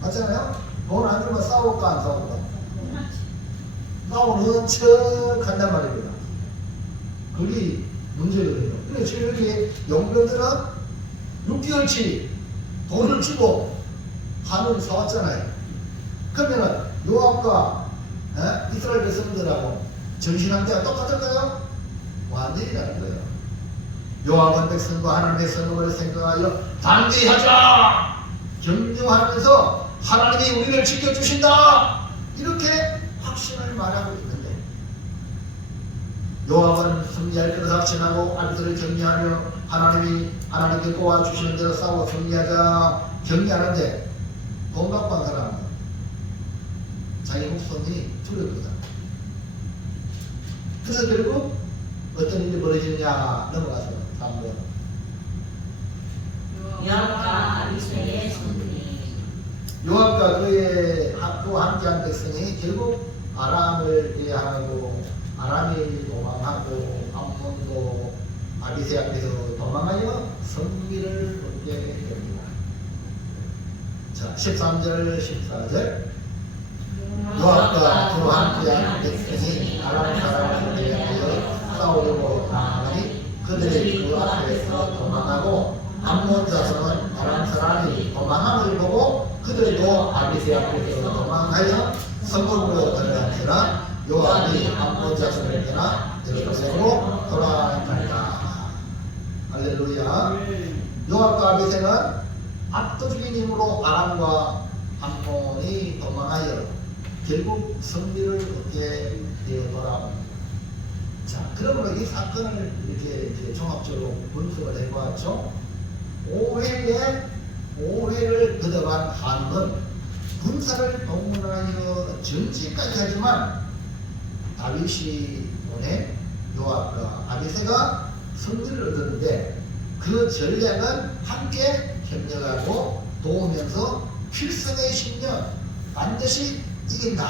맞잖아요? 돈 안 주면 싸울까 안 싸울까? 싸우는 척 한단 말입니다. 그게 문제거든요. 그래서 지금 여기 용병들은 6개월치 돈을 주고 한을 사왔잖아요. 그러면은 요압과 이스라엘 백성들하고 정신상태가 똑같을까요? 완전히 다른 거예요. 요압은 백성과 하나님의 성공을 생각하여 담대하자 격려하면서 하나님이 우리를 지켜주신다 이렇게 확신을 말하고 있는데 요압은 승리할 것을 확신하고 아비새를 격려하며 하나님께 도와주시는 대로 싸워 승리하자 격려하는데 돈 갖고 한 사람은 자기 목숨이 두렵거든. 그래서 결국 어떤 일이 벌어지느냐 넘어가서 3번 요압과 아비새의 승리. 요압과 그의 또 함께한 백성이 결국 아람을 대항하고 아람이 도망하고 암몬도 아비새 앞에서 도망하여 승리를 얻게 됩니다. 자, 13절 14절 요압과 또 함께한 백성이 아람 사람을 대하여 싸우려고 나아가니 그들이 그 앞에서 도망하고 암몬 자손은 아람 사람이 도망함을 보고 그들도 아비새 앞에서 도망하여 성읍으로 들어갔으나 요압이 암몬 자손을 떠나 예루살렘으로 돌아간다. 할렐루야. 요압과 아비새는 압도적인 힘으로 아람과 암몬이 도망하여 결국 승리를 얻게 되어더라. 자, 그러므로 이 사건을 이렇게 이제 종합적으로 분석을 해보았죠. 5회를 거듭한 한은 군사를 동원하여 정치까지 하지만 다윗이 보낸 요압과 아비새가 승리를 얻었는데 그 전략은 함께 협력하고 도우면서 필승의 신념 반드시 이긴다.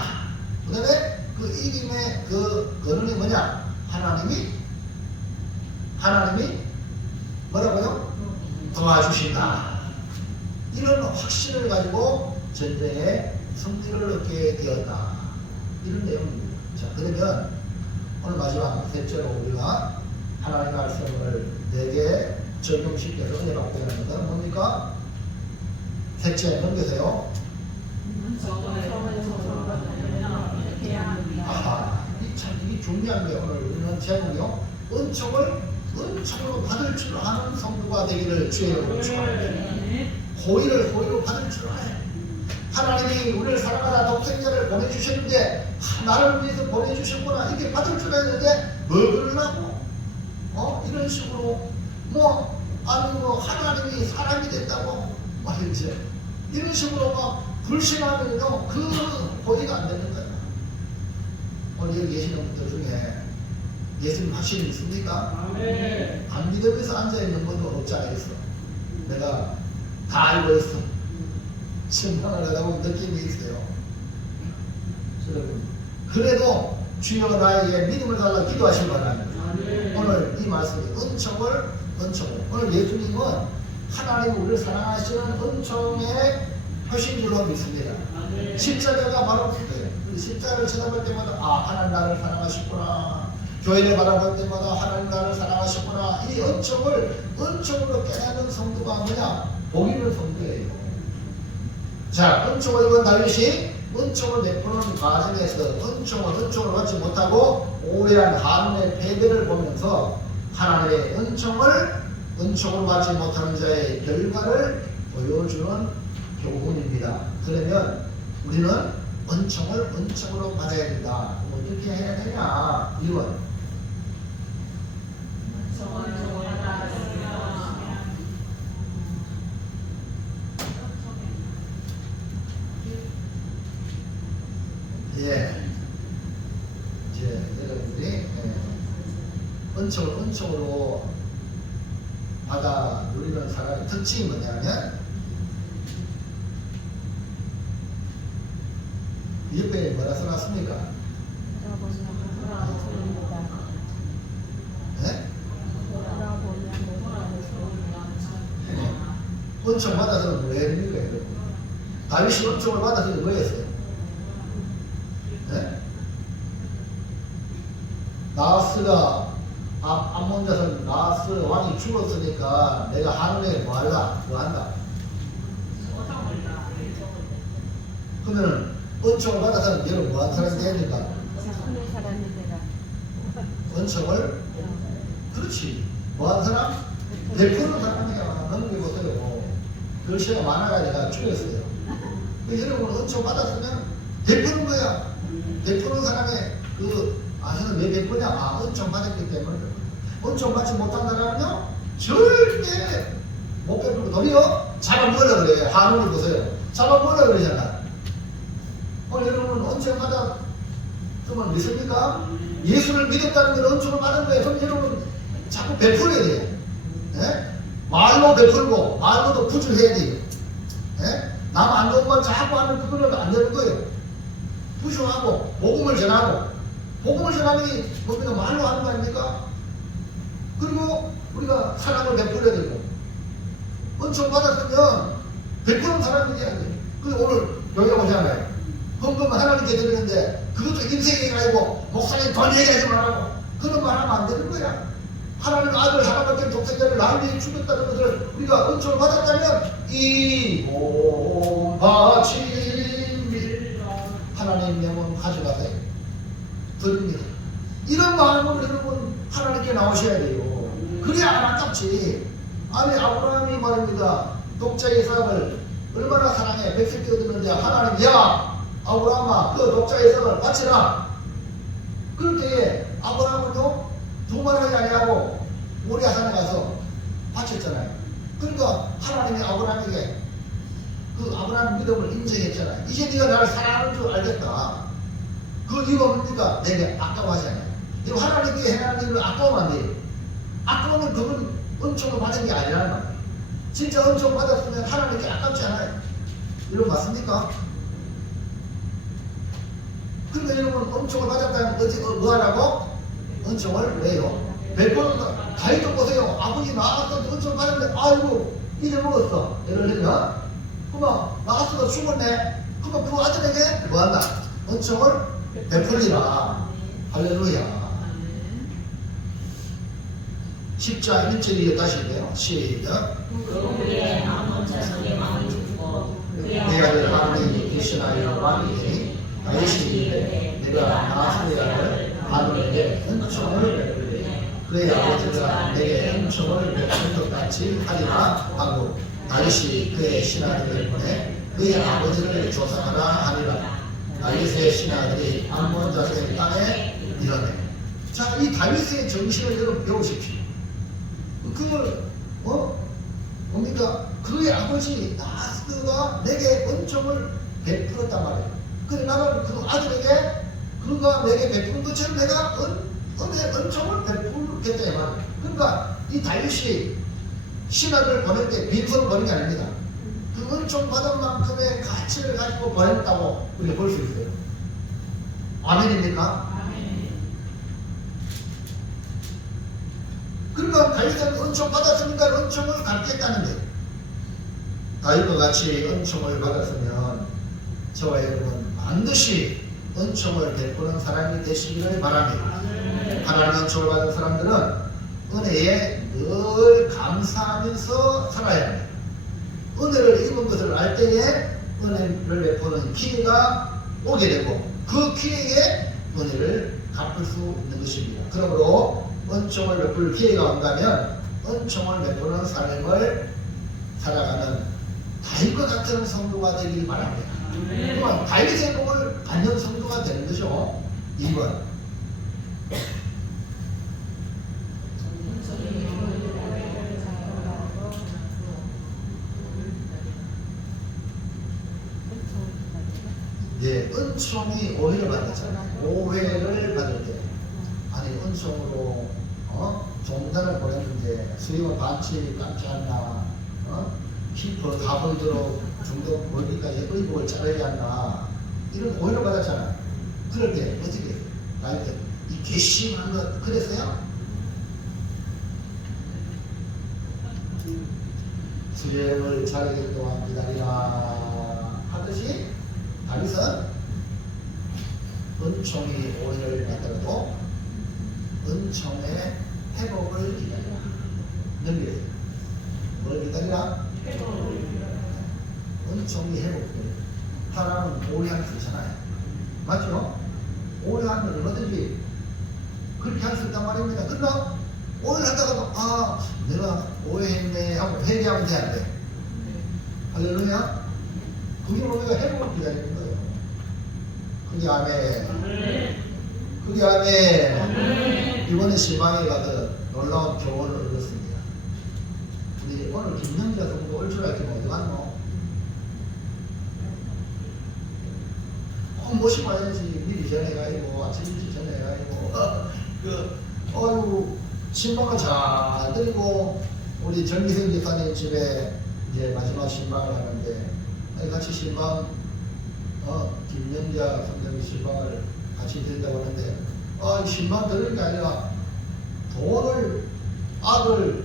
그 다음에 그 이김의 그 근원이 뭐냐? 하나님이 뭐라고요? 도와주신다. 이런 확신을 가지고 전쟁에 승리를 얻게 되었다. 이런 내용입니다. 자, 그러면 오늘 마지막 셋째로 우리가 하나님의 말씀을 내게 적용시켜서 은혜 받게 되는 것은 뭡니까? 셋째 넘겨세요. 아하, 이게 중요한 게 오늘 우리는 제목이요. 은총으로 받을 줄 아는 성도가 되기를 주의 이름으로 축원합니다. 호의로 받을 줄 알아요. 하나님이 우리를 사랑하라 독생자를 보내주셨는데 나를 위해서 보내주셨구나 이렇게 받을 줄 알았는데 먹으려고 이런 식으로 하나님이 사람이 됐다고 말이지 이런 식으로 막 불신하면요 그 호의가 안 되는 거예요. 오늘 여기 계시는 분들 중에 예수님 확신이 있습니까? 안 믿으면서 앉아있는 분도 없지 않겠어. 내가 다 알고 있어. 신방을 하다 보면 느낌이 있어요. 여러분, 그래도 주여 나에게 믿음을 달라 기도하시기 바랍니다. 오늘 이 말씀이 은총을 오늘 예수님은 하나님 우리를 사랑하시는 은총의 표신 줄로 믿습니다. 십자가가 바로 그거예요. 이 십자가를 쳐다볼 때마다 아 하나님 나를 사랑하셨구나. 교회를 바라볼 때마다 하나님 나를 사랑하셨구나. 이 은총으로 깨닫는 성도가 뭐냐? 복 있는 성도예요. 자, 은총을 입은 다윗이 은총을 베푸는 과정에서 은총을 받지 못하고 오래한 한문의 패배를 보면서 하나님의 은총으로 받지 못하는 자의 결과를 보여주는 교훈입니다. 그러면 우리는 은총으로 받아야 된다. 어떻게 해야 되냐? 1번. 예. 이제 여러분들이 은총으로 받아 누리는 사람의 특징이 뭐냐면 옆에 뭐라 써놨습니까? 네? 은총 받아서는 뭐 해야 됩니까? 여러분? 다윗이 은총을 받아서 뭐 했어요? 네? 나하스가 암몬 자손 나하스 왕이 죽었으니까 내가 하늘에 뭐 한다? 그러면 은총을 받아서는 여러분 뭐 한 사람이 돼야 됩니까? 은총을? 그렇지. 뭐 한 사람? 베푸는 사람이야. 넘겨보세요. 글씨가 많아가 내가 줄였어요. 여러분 은총 받았으면 베푸는 거야. 베푸는 사람의 저는 왜 베푸냐? 은총 받았기 때문에. 은총 받지 못한 사람은요, 절대 못 베푸고 도리어 잡아먹으려고 그래. 한우를 보세요. 잡아먹으려고 그러잖아. 오늘 여러분 은총 받았으면 믿습니까? 예수를 믿었다는 건 은총을 받은 거예요. 그럼 여러분 자꾸 베풀어야 돼요. 예? 말로 베풀고 말로도 구주해야 돼요. 예? 남 안 좋은 말 자꾸 하면 그거는 안 되는 거예요. 부주하고 복음을 전하고 복음을 전하면 뭡니까? 말로 하는 거 아닙니까? 그리고 우리가 사랑을 베풀어야 되고 은총 받았으면 베푸는 사람이 돼야 돼요. 그리고 오늘 여기 오잖아요. 헌금 하나님께 드리는데 그것도 인생이 아니고 목사님 돈 얘기하지 말라고 그런 말 하면 안 되는 거야. 하나님 아들 하나밖에 독생자를 나를 위해 죽였다는 것을 우리가 은총을 받았다면 이 몸바친 하나님 명은 가져가세요. 드립니다. 이런 마음으로 여러분 하나님께 나오셔야 돼요. 그래야 안 아깝지. 아니 아브라함이 말입니다. 독자 이삭을 얼마나 사랑해. 백성이 얻었는데 하나님 야 아브라함아 그 독자 이삭을 바치라. 그럴 때에 아브라함은요 도망하지 아니하고 모리아산에 가서 바쳤잖아요. 그러니까 하나님이 아브라함에게 그 아브라함 믿음을 인정했잖아요. 이제 네가 나를 사랑하는 줄 알겠다. 그 이유가 뭡니까? 내게 아까워하지 않아요. 이거 하나님께 행하는 일을 아까우면 안 돼요. 아까우면 그건 은총을 받은 게 아니라는 말이에요. 진짜 은총 받았으면 하나님께 아깝지 않아요. 이런 거 맞습니까? 그러니까 여러분 은총을 받았다면 뭐 하라고? 은총을 왜요? 베푸는 거. 다윗도 보세요. 아버지 나아서 은총을 받았는데 아이고 잊어먹었어. 예를 들면 그만 나아서도 죽었네. 그러면 그 아들에게 뭐 한다? 은총을 베풀리라. 할렐루야. 10장 1절이 다시 해요. 시작. 그의 암몬 자손의 왕이 죽고 그의 아들 하나님이 이스라엘 왕이 되니 다윗이 이르되 내가 나아서의 아들 하나님에게 은총을 베풀리 그의 아버지가 내게 은총을 베푸는 것 같이 하리라 하고 다윗이 그의 신하들을 보내 그의 아버지를 조사하라 하니라. 다윗의 신하들이 암몬 자손의 땅에 이르매. 자, 이 다윗의 정신을 여러분 배우십시오. 그걸 뭡니까? 그의 아버지 나하스가 내게 은총을 베풀었단 말이에요. 그래 나는 그 아들에게 그가 내게 베푸는 것처럼 내가 은총을 베풀겠다 이 말이에요. 그러니까 이 다윗이 신하들을 보낼 때 빈손을 보낸 게 아닙니다. 그 은총 받은 만큼의 가치를 가지고 보냈다고 우리가 볼 수 있어요. 아멘입니까? 그러니까 다윗은 은총 받았으니까 은총을 갚겠다는 거예요. 다윗과 같이 은총을 받았으면 저와 여러분 반드시 은총을 베푸는 사람이 되시기를 바랍니다. 하나님 은총을 받은 사람들은 은혜에 늘 감사하면서 살아야 합니다. 은혜를 입은 것을 알 때에 은혜를 베푸는 기회가 오게 되고 그 기회에 은혜를 갚을 수 있는 것입니다. 그러므로 은총을 베풀 기회가 온다면 은총을 베푸는 삶을 살아가는 다윗과 같은 성도가 되길 바랍니다. 그러면 다윗의 복을 받는 성도가 되는 거죠. 2번 예, 은총이 오해를 받았잖아요. 오해를 받을 때 아니 은총으로 종단을 보냈는데 수임은 반치 깜지 않나 키퍼 다 보이도록 중도 멀리까지 의복을 자르지 않나 이런 오해를 받았잖아요. 그럴 때 어떻게 해요? 나한테 이 괘씸한 것 그랬어요? 수임을 자르기 동안 기다리라 하듯이 다윗은 은총이 오해를 받더라도 은총의 회복을 기다리라. 넘겨요. 뭘 기다리라? 은총이 회복돼요. 사람은 오해할 수 있잖아요. 맞죠? 오해하면 얼마든지 그렇게 할 수 있단 말입니다. 그러나 오해를 하다가도 내가 오해했네 하고 회개하면 돼 안 돼? 할렐루야. 그게 우리가 회복을 기다리는 거예요. 그게 아멘. 그게 아멘. 이번에 신방에 가서 놀라운 교훈을 얻었습니다. 우리 오늘 김영자 성도 올 줄 알지만 어디 갔노? 모시고 와야지. 미리 전해가지고 아침 일찍 전해가지고 신방을 잘 드리고 우리 정기생 집사님 집에 이제 마지막 신방을 하는데 같이 신방 김영자 성도님 신방을 같이 드린다고 하는데 신방 드리는 게 아니라 돈을 아들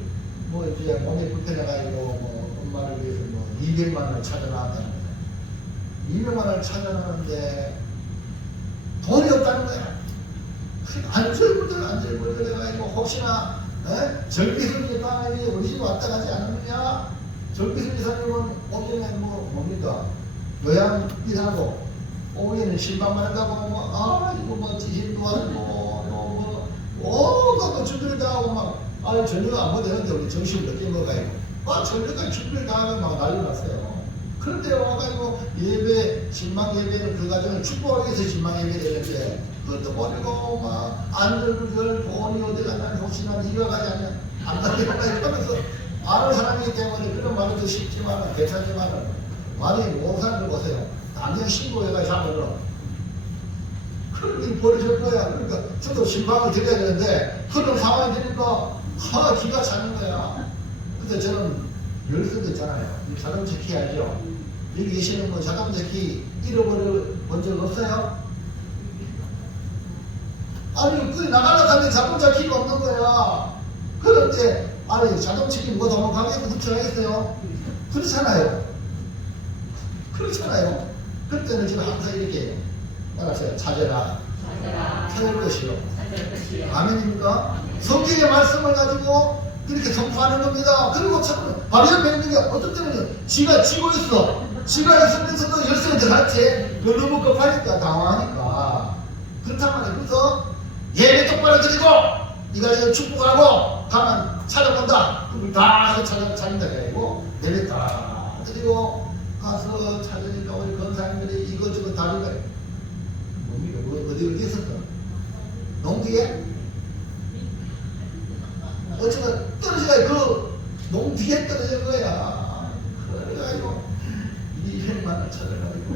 뭐 이제 몸이 불편해가지고 뭐 엄마를 위해서 뭐 200만 원을 찾아나왔다는 거야. 200만 원을 찾아나는데 돈이 없다는 거야. 안절부절 해가지고 혹시나 정기순 집사님이 우리 집 왔다 가지 않았느냐? 정기순 집사님은 오전에 뭐 뭡니까? 요양 이사고 오후에는 신방만 한다고 이거 뭐 지심도 하고 그것도 준비를 다 하고 막 저녁 안 먹었는데 우리 점심 늦게 먹어가지고 저녁까지 준비를 다 하면 막 난리 났어요. 그런데 와가지고 예배 신방 예배는 그 가정을 축복하기 위해서 신방 예배 되는데 그것도 버리고 막 안절부절 돈이 어디 갔나 혹시나 네가 가지 않냐 안 가지 하면서 아는 사람이기 때문에 그런 말도 쉽지만 괜찮지만 많이 못 사는 걸 보세요. 당연 신고해가지고 하면은 그런 버리실 거야. 그러니까 저도 신방을 드려야 되는데 그런 상황이 되니까 기가 차는 거야. 근데 저는 열쇠도 있잖아요. 자동차 키 알죠? 여기 계시는 분 자동차 키 잃어버린 적 없어요? 아니 그 나가려고 하는데 자동차 키가 없는 거야. 그런데 자동차 키 누가 도망가겠고 훔쳐가겠어요? 그렇잖아요. 그럴 때는 지금 항상 이렇게 따라서요. 찾아라. 찾을 것이요. 아멘입니까? 성경의 말씀을 가지고 그렇게 선포하는 겁니다. 그리고 바로 옆에 있는 게 어떤 때는 지가 쥐고 있어. 지가 있으면서도 열쇠가 들어갔지. 너무 급하니까 당황하니까. 그렇단 말이에요. 그래서 예배 똑바로 드리고 네가 지금 축복하고 가면 찾아본다. 그걸 다 찾는다 해가지고 예배 다 드리고 가서 찾으니까 우리 권사님들이 이것저것 다리가 뭡니까? 어디 있었어? 농뒤에? 어쩌면 떨어져야 농 뒤에 떨어진 거야. 그래가지고 200만 원 찾아가지고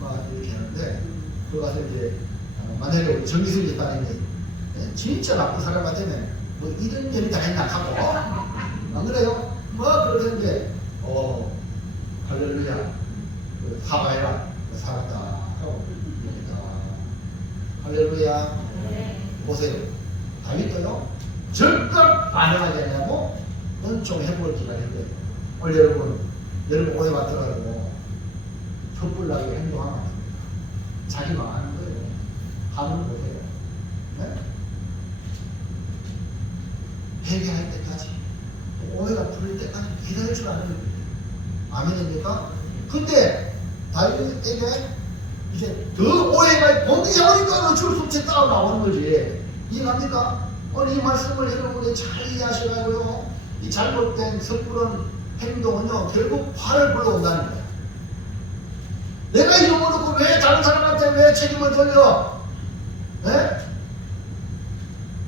막 이렇게 하는데 그 가서 이제 만약에 우리 정기승 집사님이 진짜 나쁜 사람한테는 뭐 이런 일이 다 했나 하고 안 그래요? 뭐 그러는데 할렐루야 사과해라 살았다 하고 할렐루야. 보세요. 다윗도요 즉각 반응하지 않냐고 은총 회복을 기다릴 거예요. 오늘 여러분 오해 받더라도 촛불나게 행동하면 안 됩니다. 자기 망하는 거예요. 가면 보세요. 네? 회개할 때까지 오해가 풀릴 때까지 기다릴 줄 아는 거예요. 아멘입니까? 근데 다윗에게 이제 더 오해가 번개하니까 어쩔 수 없이 따라 나오는 거지. 이해합니까? 오늘 이 말씀을 여러분이 잘 이해하셔가지고요. 이 잘못된 섣부른 행동은요 결국 화를 불러온다는 거야. 내가 잊어버리고 왜 다른 사람한테 왜 책임을 돌려? 네?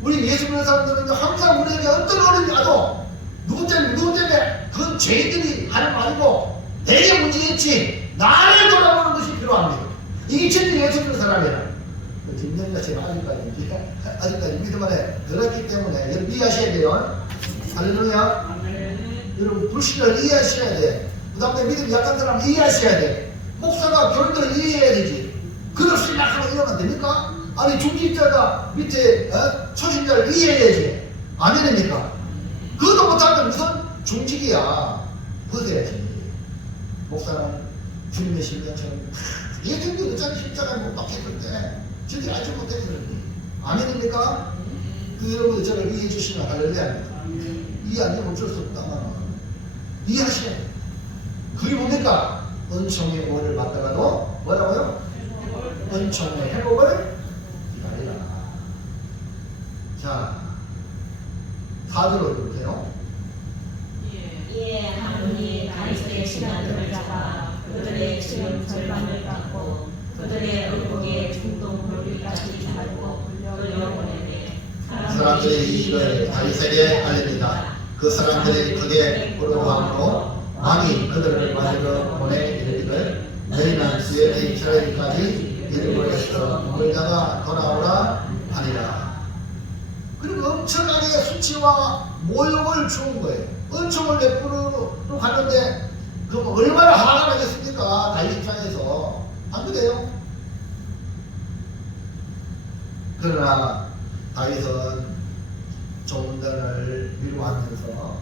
우리 예수 믿는 사람들은 항상 우리에게 어떤 어려움이 와도 누구 때문에 그건 죄인들이 하는 말이고 내게 문제겠지 나를 돌아보는 것이 필요합니다. 이게 진짜 예수 믿는 사람이라. 김영자 씨는 아직까지 믿음 안에 들었기 때문에 여러분 이해하셔야 돼요. 할렐루야. 여러분 불신을 이해하셔야 돼. 그 다음에 믿음이 약한 사람 이해하셔야 돼. 목사가 교인들을 이해해야 되지. 그릇이 약하면 이러면 됩니까? 아니 중직자가 밑에 초신자를 이해해야지. 아멘입니까? 그것도 못하면 무슨 중직이야. 벗어야지. 목사는 주님의 신령처럼 예수님도 어차피 십자가에 못 박혔을 때 저들이 알지 못해서 그런지. 아멘입니까? 그 여러분들 저를 이해해 주시면 할렐루야입니다. 이해 안 되면 어쩔 수 없다. 이해하셔야 돼요. 그게 뭡니까? 은총의 오해를 받다가도 뭐라고요? 은총의 회복을 기다리라. 자, 4절로 볼게요. 이에 하느니 다윗의 신하들을 잡아 그들의 지름 절반을 깎고 그들의 의복에 중동 볼기까지 달고 돌려보내매 사람들의 이 일을 다윗에게 알립니다. 그 사람들이 크게 부러워함으로 왕이 그들을 맞으러 보내 이르기를 너희는 주의 이스라엘까지 이르고에서 물다가 돌아오라 하니라. 그리고 엄청나게 수치와 모욕을 주은 거예요. 은총을 베풀어 갔는데 그럼 얼마나 화가 나겠습니까? 다윗 입장에서. 안 그래요? 그러나 다윗은 종단을 위로하면서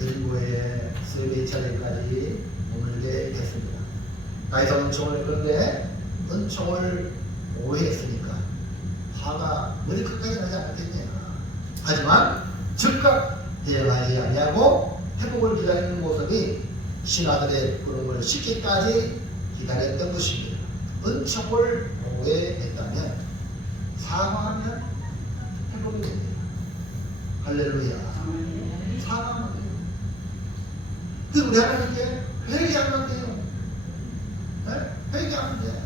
일부의 세배 차례까지 머물게 했습니다. 다윗은 은총을 그런데 은총을 오해했으니까 화가 머리 끝까지 나지 않았겠냐. 하지만 즉각 대응하지 아니하고 회복을 기다리는 모습이 신하들의 부름을 시키기까지 기다렸던 것입니다. 은총을 오해했다면 사과하면 회복이 됩니다. 할렐루야. 사과하면 돼요. 그래서 우리 하나님께 회개하면 돼요. 네? 회개하면 돼.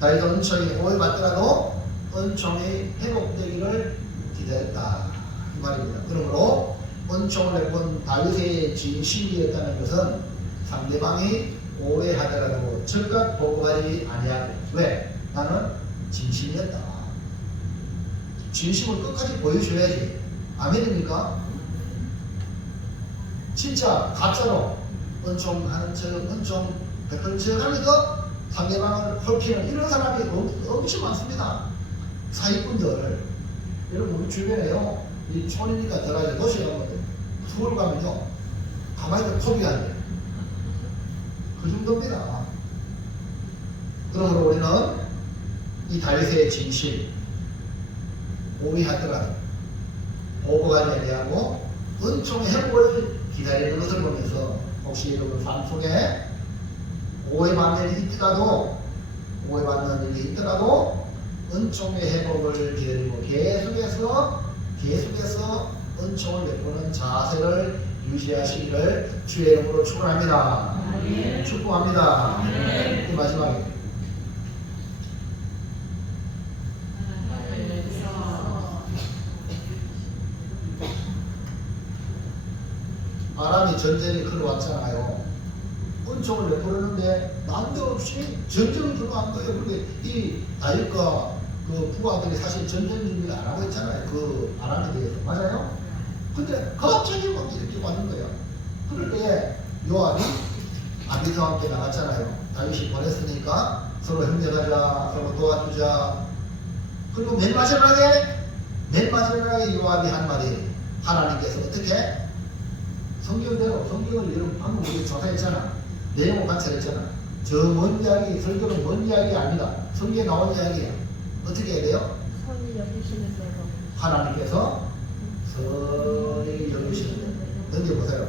다윗은 은총이 오해받더라도 은총이 회복되기를 기다렸다. 이 말입니다. 그러므로 은총을 베푼 다윗의 진심이었다는 것은 상대방이 오해하더라도 즉각 보고하지 아니하고. 왜? 나는 진심이었다. 진심을 끝까지 보여줘야지. 아멘입니까? 진짜 가짜로 은총하는 척, 은총 베푼 척 하면서 상대방을 헐키는 이런 사람이 엄청 많습니다. 사기꾼들. 여러분 우리 주변에요. 이 촌이니까 들어가서 도시에 가면 서울 가면요. 가만히 포기 안 돼요. 그 정도입니다. 그러므로 우리는 이 다윗의 진실 오해하더라도 보고가 아니하고 은총의 회복을 기다리는 것을 보면서 혹시 여러분 삶 속에 오해받는 일이 있더라도 오해받는 일이 있더라도 은총의 회복을 기다리고 계속해서 은총을 베푸는 자세를 유지하시기를 주의 이름으로 축원합니다. 축복합니다. 이 마지막에 아람이 전쟁이 걸어왔잖아요. 은총을 베풀었는데 난데없이 전쟁을 들어간 거예요. 근데 이 다윗과 그 부하들이 사실 전쟁 준비를 안 하고 있잖아요. 그 아람에 대해서. 맞아요? 근데 갑자기 막 이렇게 왔는 거예요. 그럴 때 요압이 아비스와 함께 나갔잖아요. 다윗이 보냈으니까 서로 협력하자, 서로 도와주자. 그리고 맨 마지막에 요압이 한 말이 하나님께서 어떻게? 성경대로, 성경을 여러분 방금 우리 조사했잖아. 내용을 관찰했잖아. 저 먼 이야기, 설교는 먼 이야기 아니다. 성경에 나온 이야기야. 어떻게 해야 돼요? 선이 여기시는 대로. 하나님께서 선이 여기시는 대로. 던져보세요.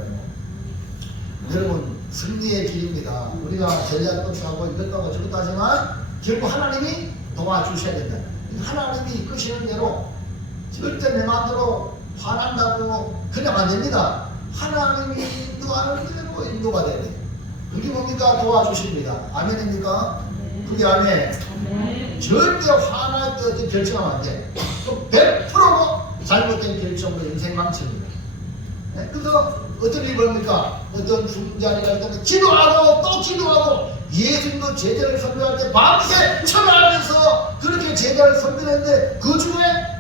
여러분, 승리의 길입니다. 우리가 전략도 하고 이것도 하고 저것도 하지만 결국 하나님이 도와주셔야 된다. 하나님이 이끄시는 대로 절대 내 마음대로 화난다고 그냥 안 됩니다. 하나님이 인도하는 대로 인도가 돼야 돼. 그게 뭡니까? 도와주십니다. 아멘입니까? 그게 아멘. 절대 화날 때 결정하면 안 돼. 또 100%로 잘못된 결정으로 인생 망칩니다. 네? 그래서 어떤 일이 뭡니까? 어떤 중자리가 있다면 기도하고 또 기도하고 예수님도 제자를 선별할 때 밤새 철야하면서 그렇게 제자를 선별했는데 그 중에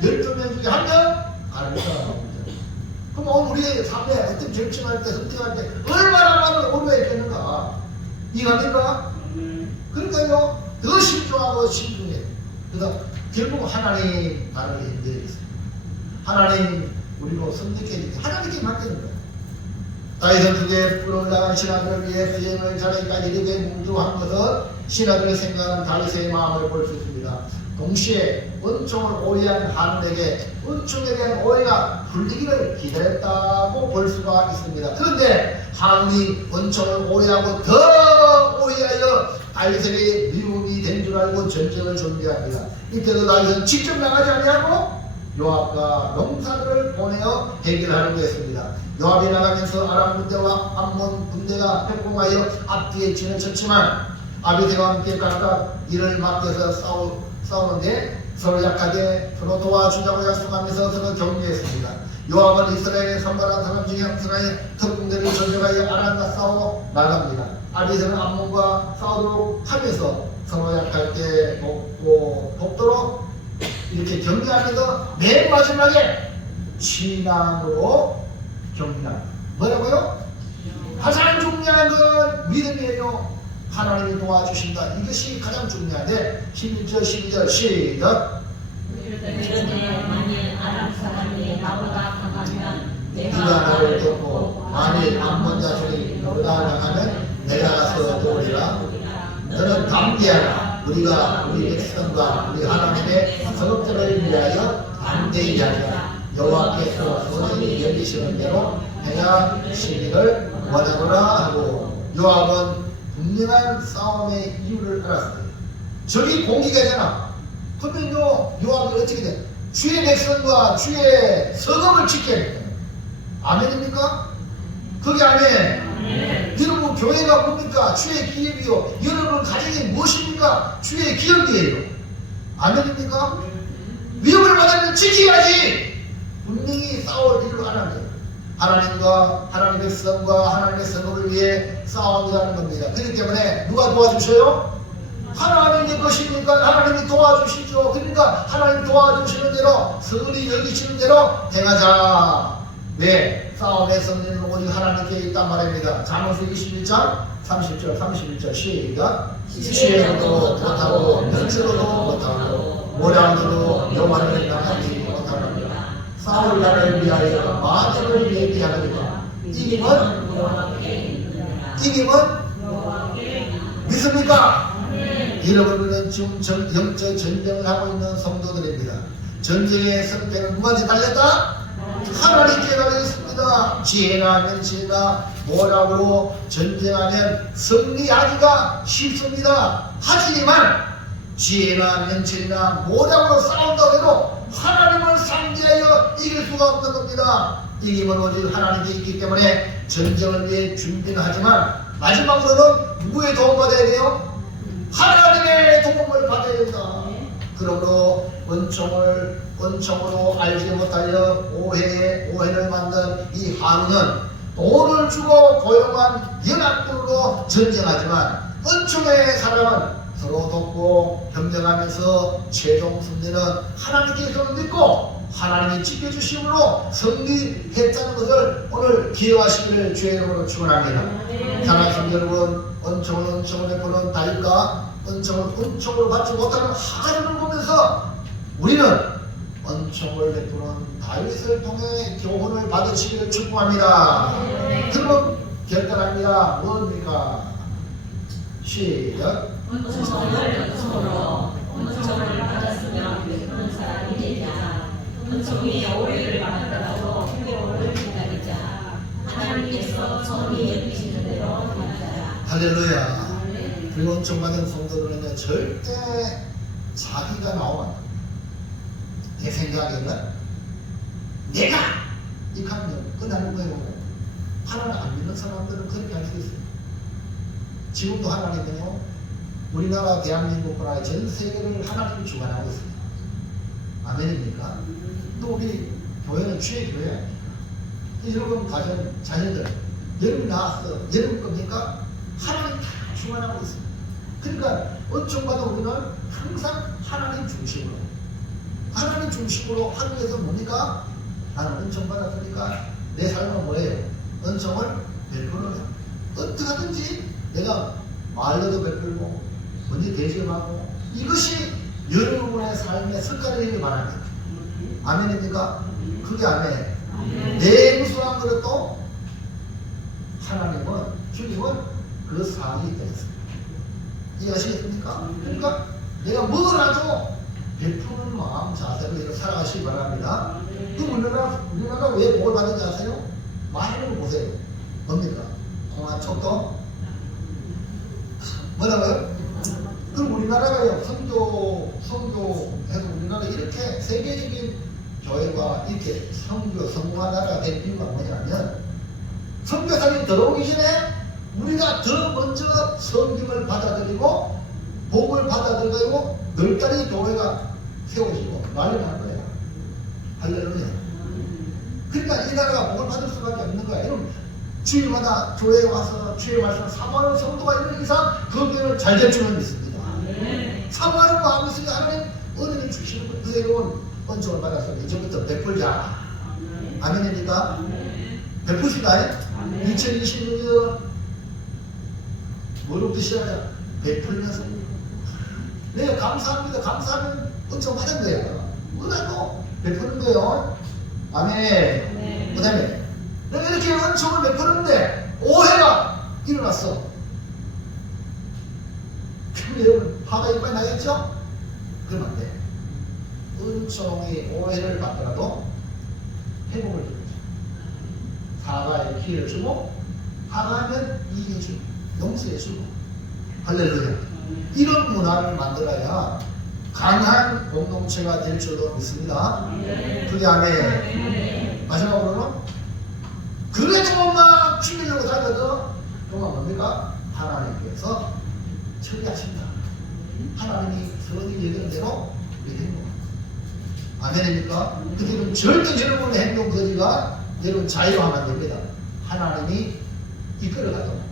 12명 중에 한 명? 하나님이 나옵니다. 그럼 오늘 우리의 삶에 어떤 결정할 때 선택할 때 얼마나 많은 오류가 있겠는가? 이해합니까? 그러니까요 더 신중하고 신중해. 그래서 결국 하나님 나를 인도해 주세요. 하나님 우리로 선택해 주세요. 하나님께 맡기는 거예요. 다윗은 그게 불올라간 신하들을 위해 수행을 자리까지 이르게 뭉두한 것은 신하들의 생각하는 다윗의 마음을 볼 수 있습니다. 동시에 은총을 오해한 한에게 은총에 대한 오해가 풀리기를 기다렸다고 볼 수가 있습니다. 그런데 한이 은총을 오해하고 더 오해하여 다윗에게 미움이 된 줄 알고 전쟁을 준비합니다. 이때도 다윗은 직접 나가지 아니하고 요압과 용사들을 보내어 해결하려고 했습니다. 요압이 나가면서 아람 군대와 암몬 군대가 협공하여 앞뒤에 진을 쳤지만 아비새와 함께 각각 일을 맡겨서 싸우는데 서로 약하게 서로 도와주자고 약속하면서 서로 격려했습니다. 요압은 이스라엘의 선발한 사람 중에 이스라엘 특공대를 전역하여 아람과 싸워 나갑니다. 아비새는 암몬과 싸우도록 하면서 서로 약할 때 돕도록 이렇게 격려하면서 맨 마지막에 신앙으로 격려. 뭐라고요? 가장 중요한 건 믿음이에요. 하나님이 도와주신다. 이것이 가장 중요한데 11절 12절 시작. 이르되 만일 아람 사람이 나보다 강하면 네가 나를 돕고 만일 암몬 자손이 너보다 강하면 내가 가서 도우리라. 너는 담대하라. 우리가 우리 백성과 우리 하나님의 성읍들을 위하여 담대히 하리라. 여호와께서 선히 여기시는 대로 행하시기를 원하노라 하고 요압은 분명한 싸움의 이유를 알았어요. 저기 공기가 있잖아. 그러면요 요압이 어떻게 돼? 주의 백성과 주의 성읍을 지켜야 돼요. 아멘입니까? 그게 아멘. 여러분 교회가 뭡니까? 주의 기업이요. 여러분 가정이 무엇입니까? 주의 기업이에요. 아멘입니까? 위협을 받으면 지켜야지. 분명히 싸울 일을 하는 거예요. 하나님과 하나님의 백성과 하나님의 성읍을 위해 싸움이라는 겁니다. 그렇기 때문에 누가 도와주셔요? 하나님의 것이니까 하나님이 도와주시죠. 그러니까 하나님 도와주시는 대로 선이 여기시는 대로 행하자. 네, 싸움의 승리는 오직 하나님께 있단 말입니다. 잠언서 21장 31절 시작. 지혜로도 못하고 명철로도 못하고 모량으로도 여호와를 향하지 못하느니라. 싸울 날을 위하여 만일을 예비하느니라. 이김은 믿습니까? 여러분은 지금 영적 전쟁을 하고 있는 성도들입니다. 전쟁의 승패는 누구한테 달렸다? 하나님께 달려있습니다. 지혜나 명철이나 모략으로 전쟁하면 승리하기가 쉽습니다. 하지만 지혜나 명철이나 모략으로 싸운다고 해도 하나님을 상대하여 이길 수가 없는 겁니다. 이김은 오직 하나님께 있기 때문에 전쟁을 위해 준비는 하지만 마지막으로는 누구의 도움 받아야 돼요? 하나님의 도움을 받아야 된다. 그러므로 은총으로 알지 못하여 오해를 만든 이 한우는 돈을 주고 고용한 연합군으로 전쟁하지만 은총의 사람은 서로 돕고 협력하면서 최종 승리는 하나님께서 믿고 하나님이 지켜주심으로 승리했다는 것을 오늘 기억하시기를 주의 이름으로 축원합니다. 사랑하는 성도 여러분, 은총을 베푸는 다윗과 은총을 받지 못하는 하나님을 보면서 우리는 은총을 베푸는 다윗을 통해 교훈을 받으시기를 축복합니다. 그럼 결단합니다. 뭡니까? 시작. 은총을 받았으면 베푸는 사람이 되자. 은총이 오해를 받더라도 회복을 기다리자. 하나님께서 선히 여기시는 대로 하자. 할렐루야. 그리고 은총받은 성도들은 절대 자기가 나오면 안 돼. 내 생각에는 내가 이 하면 끝나는 거예요. 하나님 안 믿는 사람들은 그렇게 할 수 있어요. 지금도 하나님은요, 우리나라 대한민국과 전 세계를 하나님이 주관하고 있습니다. 아멘입니까? 또 우리 교회는 주의 교회 아닙니까? 여러분 가정 자녀들, 여러분 낳았어, 여러분 겁니까? 하나님 다 주관하고 있습니다. 그러니까 은총받은 우리는 항상 하나님 중심으로 하기 위해서 뭡니까? 나는 은총 받았으니까 내 삶은 뭐예요? 은총을 베푸는 삶. 어떻게 하든지 내가 말로도 베풀고 먼저 대접하고 이것이 여러분의 삶의 습관이길 바랍니다. 아멘입니까? 그게 아멘. 냉수한 그릇도 하나님은 주님은 그 상이 있습니다. 이해하시겠습니까? 그러니까 내가 뭐라도 베푸는 마음 자세로 이렇게 살아가시기 바랍니다. 그럼 우리나라 왜 복을 받는지 아세요? 많이는 보세요. 뭡니까? 공화촉도? 뭐라고요? 그럼 우리나라가요, 선교해서 우리나라 이렇게 세계적인 교회가 이렇게 성공한 나라가 된 이유가 뭐냐면, 선교사님 들어오기 전에 우리가 더 먼저 성경을 받아들이고 복을 받아들이고 널따리 교회가 세워지고 난리 난 거예요. 할렐루야. 그러니까 이 나라가 복을 받을 수밖에 없는 거야. 여러분, 주일마다 교회에 와서 주의 말씀 사모하는 성도가 있는 이상 그 교회는 잘 될 줄은 믿습니다. 사모하는 마음이 있으니 하나님 은혜를 주시는 거예요. 그 여러분 은총을 받았으면 이제부터 베풀자. 아멘입니까? 베푸시나요? 2026년 뭐로부터 시작하자? 베풀면서. 네, 감사합니다. 감사하면 은총 받은 거예요. 뭐라도 베푸는 거예요. 아멘. 그 다음에 내가 이렇게 은총을 베푸는데 오해가 일어났어. 그럼 여러분 화가 이빨 나겠죠? 그러면 안 돼. 은총이 오해를 받더라도 회복을 주죠. 사과의 기회를 주고 사과하면 이해주고 용서해주고. 할렐루야. 이런 문화를 만들어야 강한 공동체가 될 줄로 믿습니다. 그게 아멘. 마지막으로는 그래도 막 죽이려고 살거든. 그건 뭡니까? 하나님께서 처리하신다. 하나님이 선이 여기는 대로 이렇게 행동합니다. 아멘입니까? 그때는 절대 여러분의 행동 거지가 여러분 자유하면 안 됩니다. 하나님이 이끌어가도록.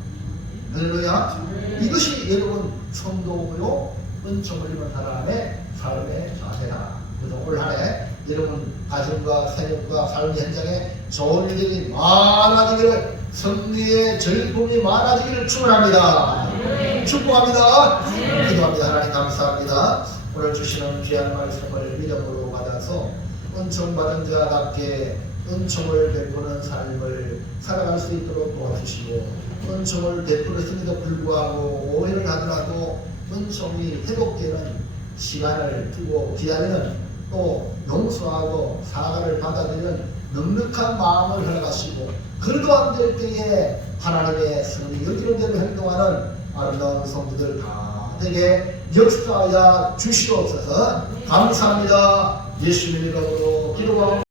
할렐루야. 이것이 여러분 성도고요 은총을 입은 사람의 삶의 자세다. 그래서 올 한해 여러분 가정과 생업과 삶 현장에 좋은 일들이 많아지기를, 승리의 즐거움이 많아지기를 축원합니다. 축복합니다. 기도합니다. 하나님 감사합니다. 오늘 주시는 귀한 말씀을 믿음으로 받아서 은총받은 자답게 은총을 베푸는 삶을 살아갈 수 있도록 도와주시고, 은총을 베풀었음에도 불구하고 오해를 하더라도 은총이 회복되는 시간을 두고 기다리는, 또 용서하고 사과를 받아들이는 넉넉한 마음을 허락하시고, 그래도 안 될 때에 하나님의 성이 여기는 대로 행동하는 아름다운 성도들 다 되게 역사하여 주시옵소서. 감사합니다. 예수님 이름으로 기도하옵나이다.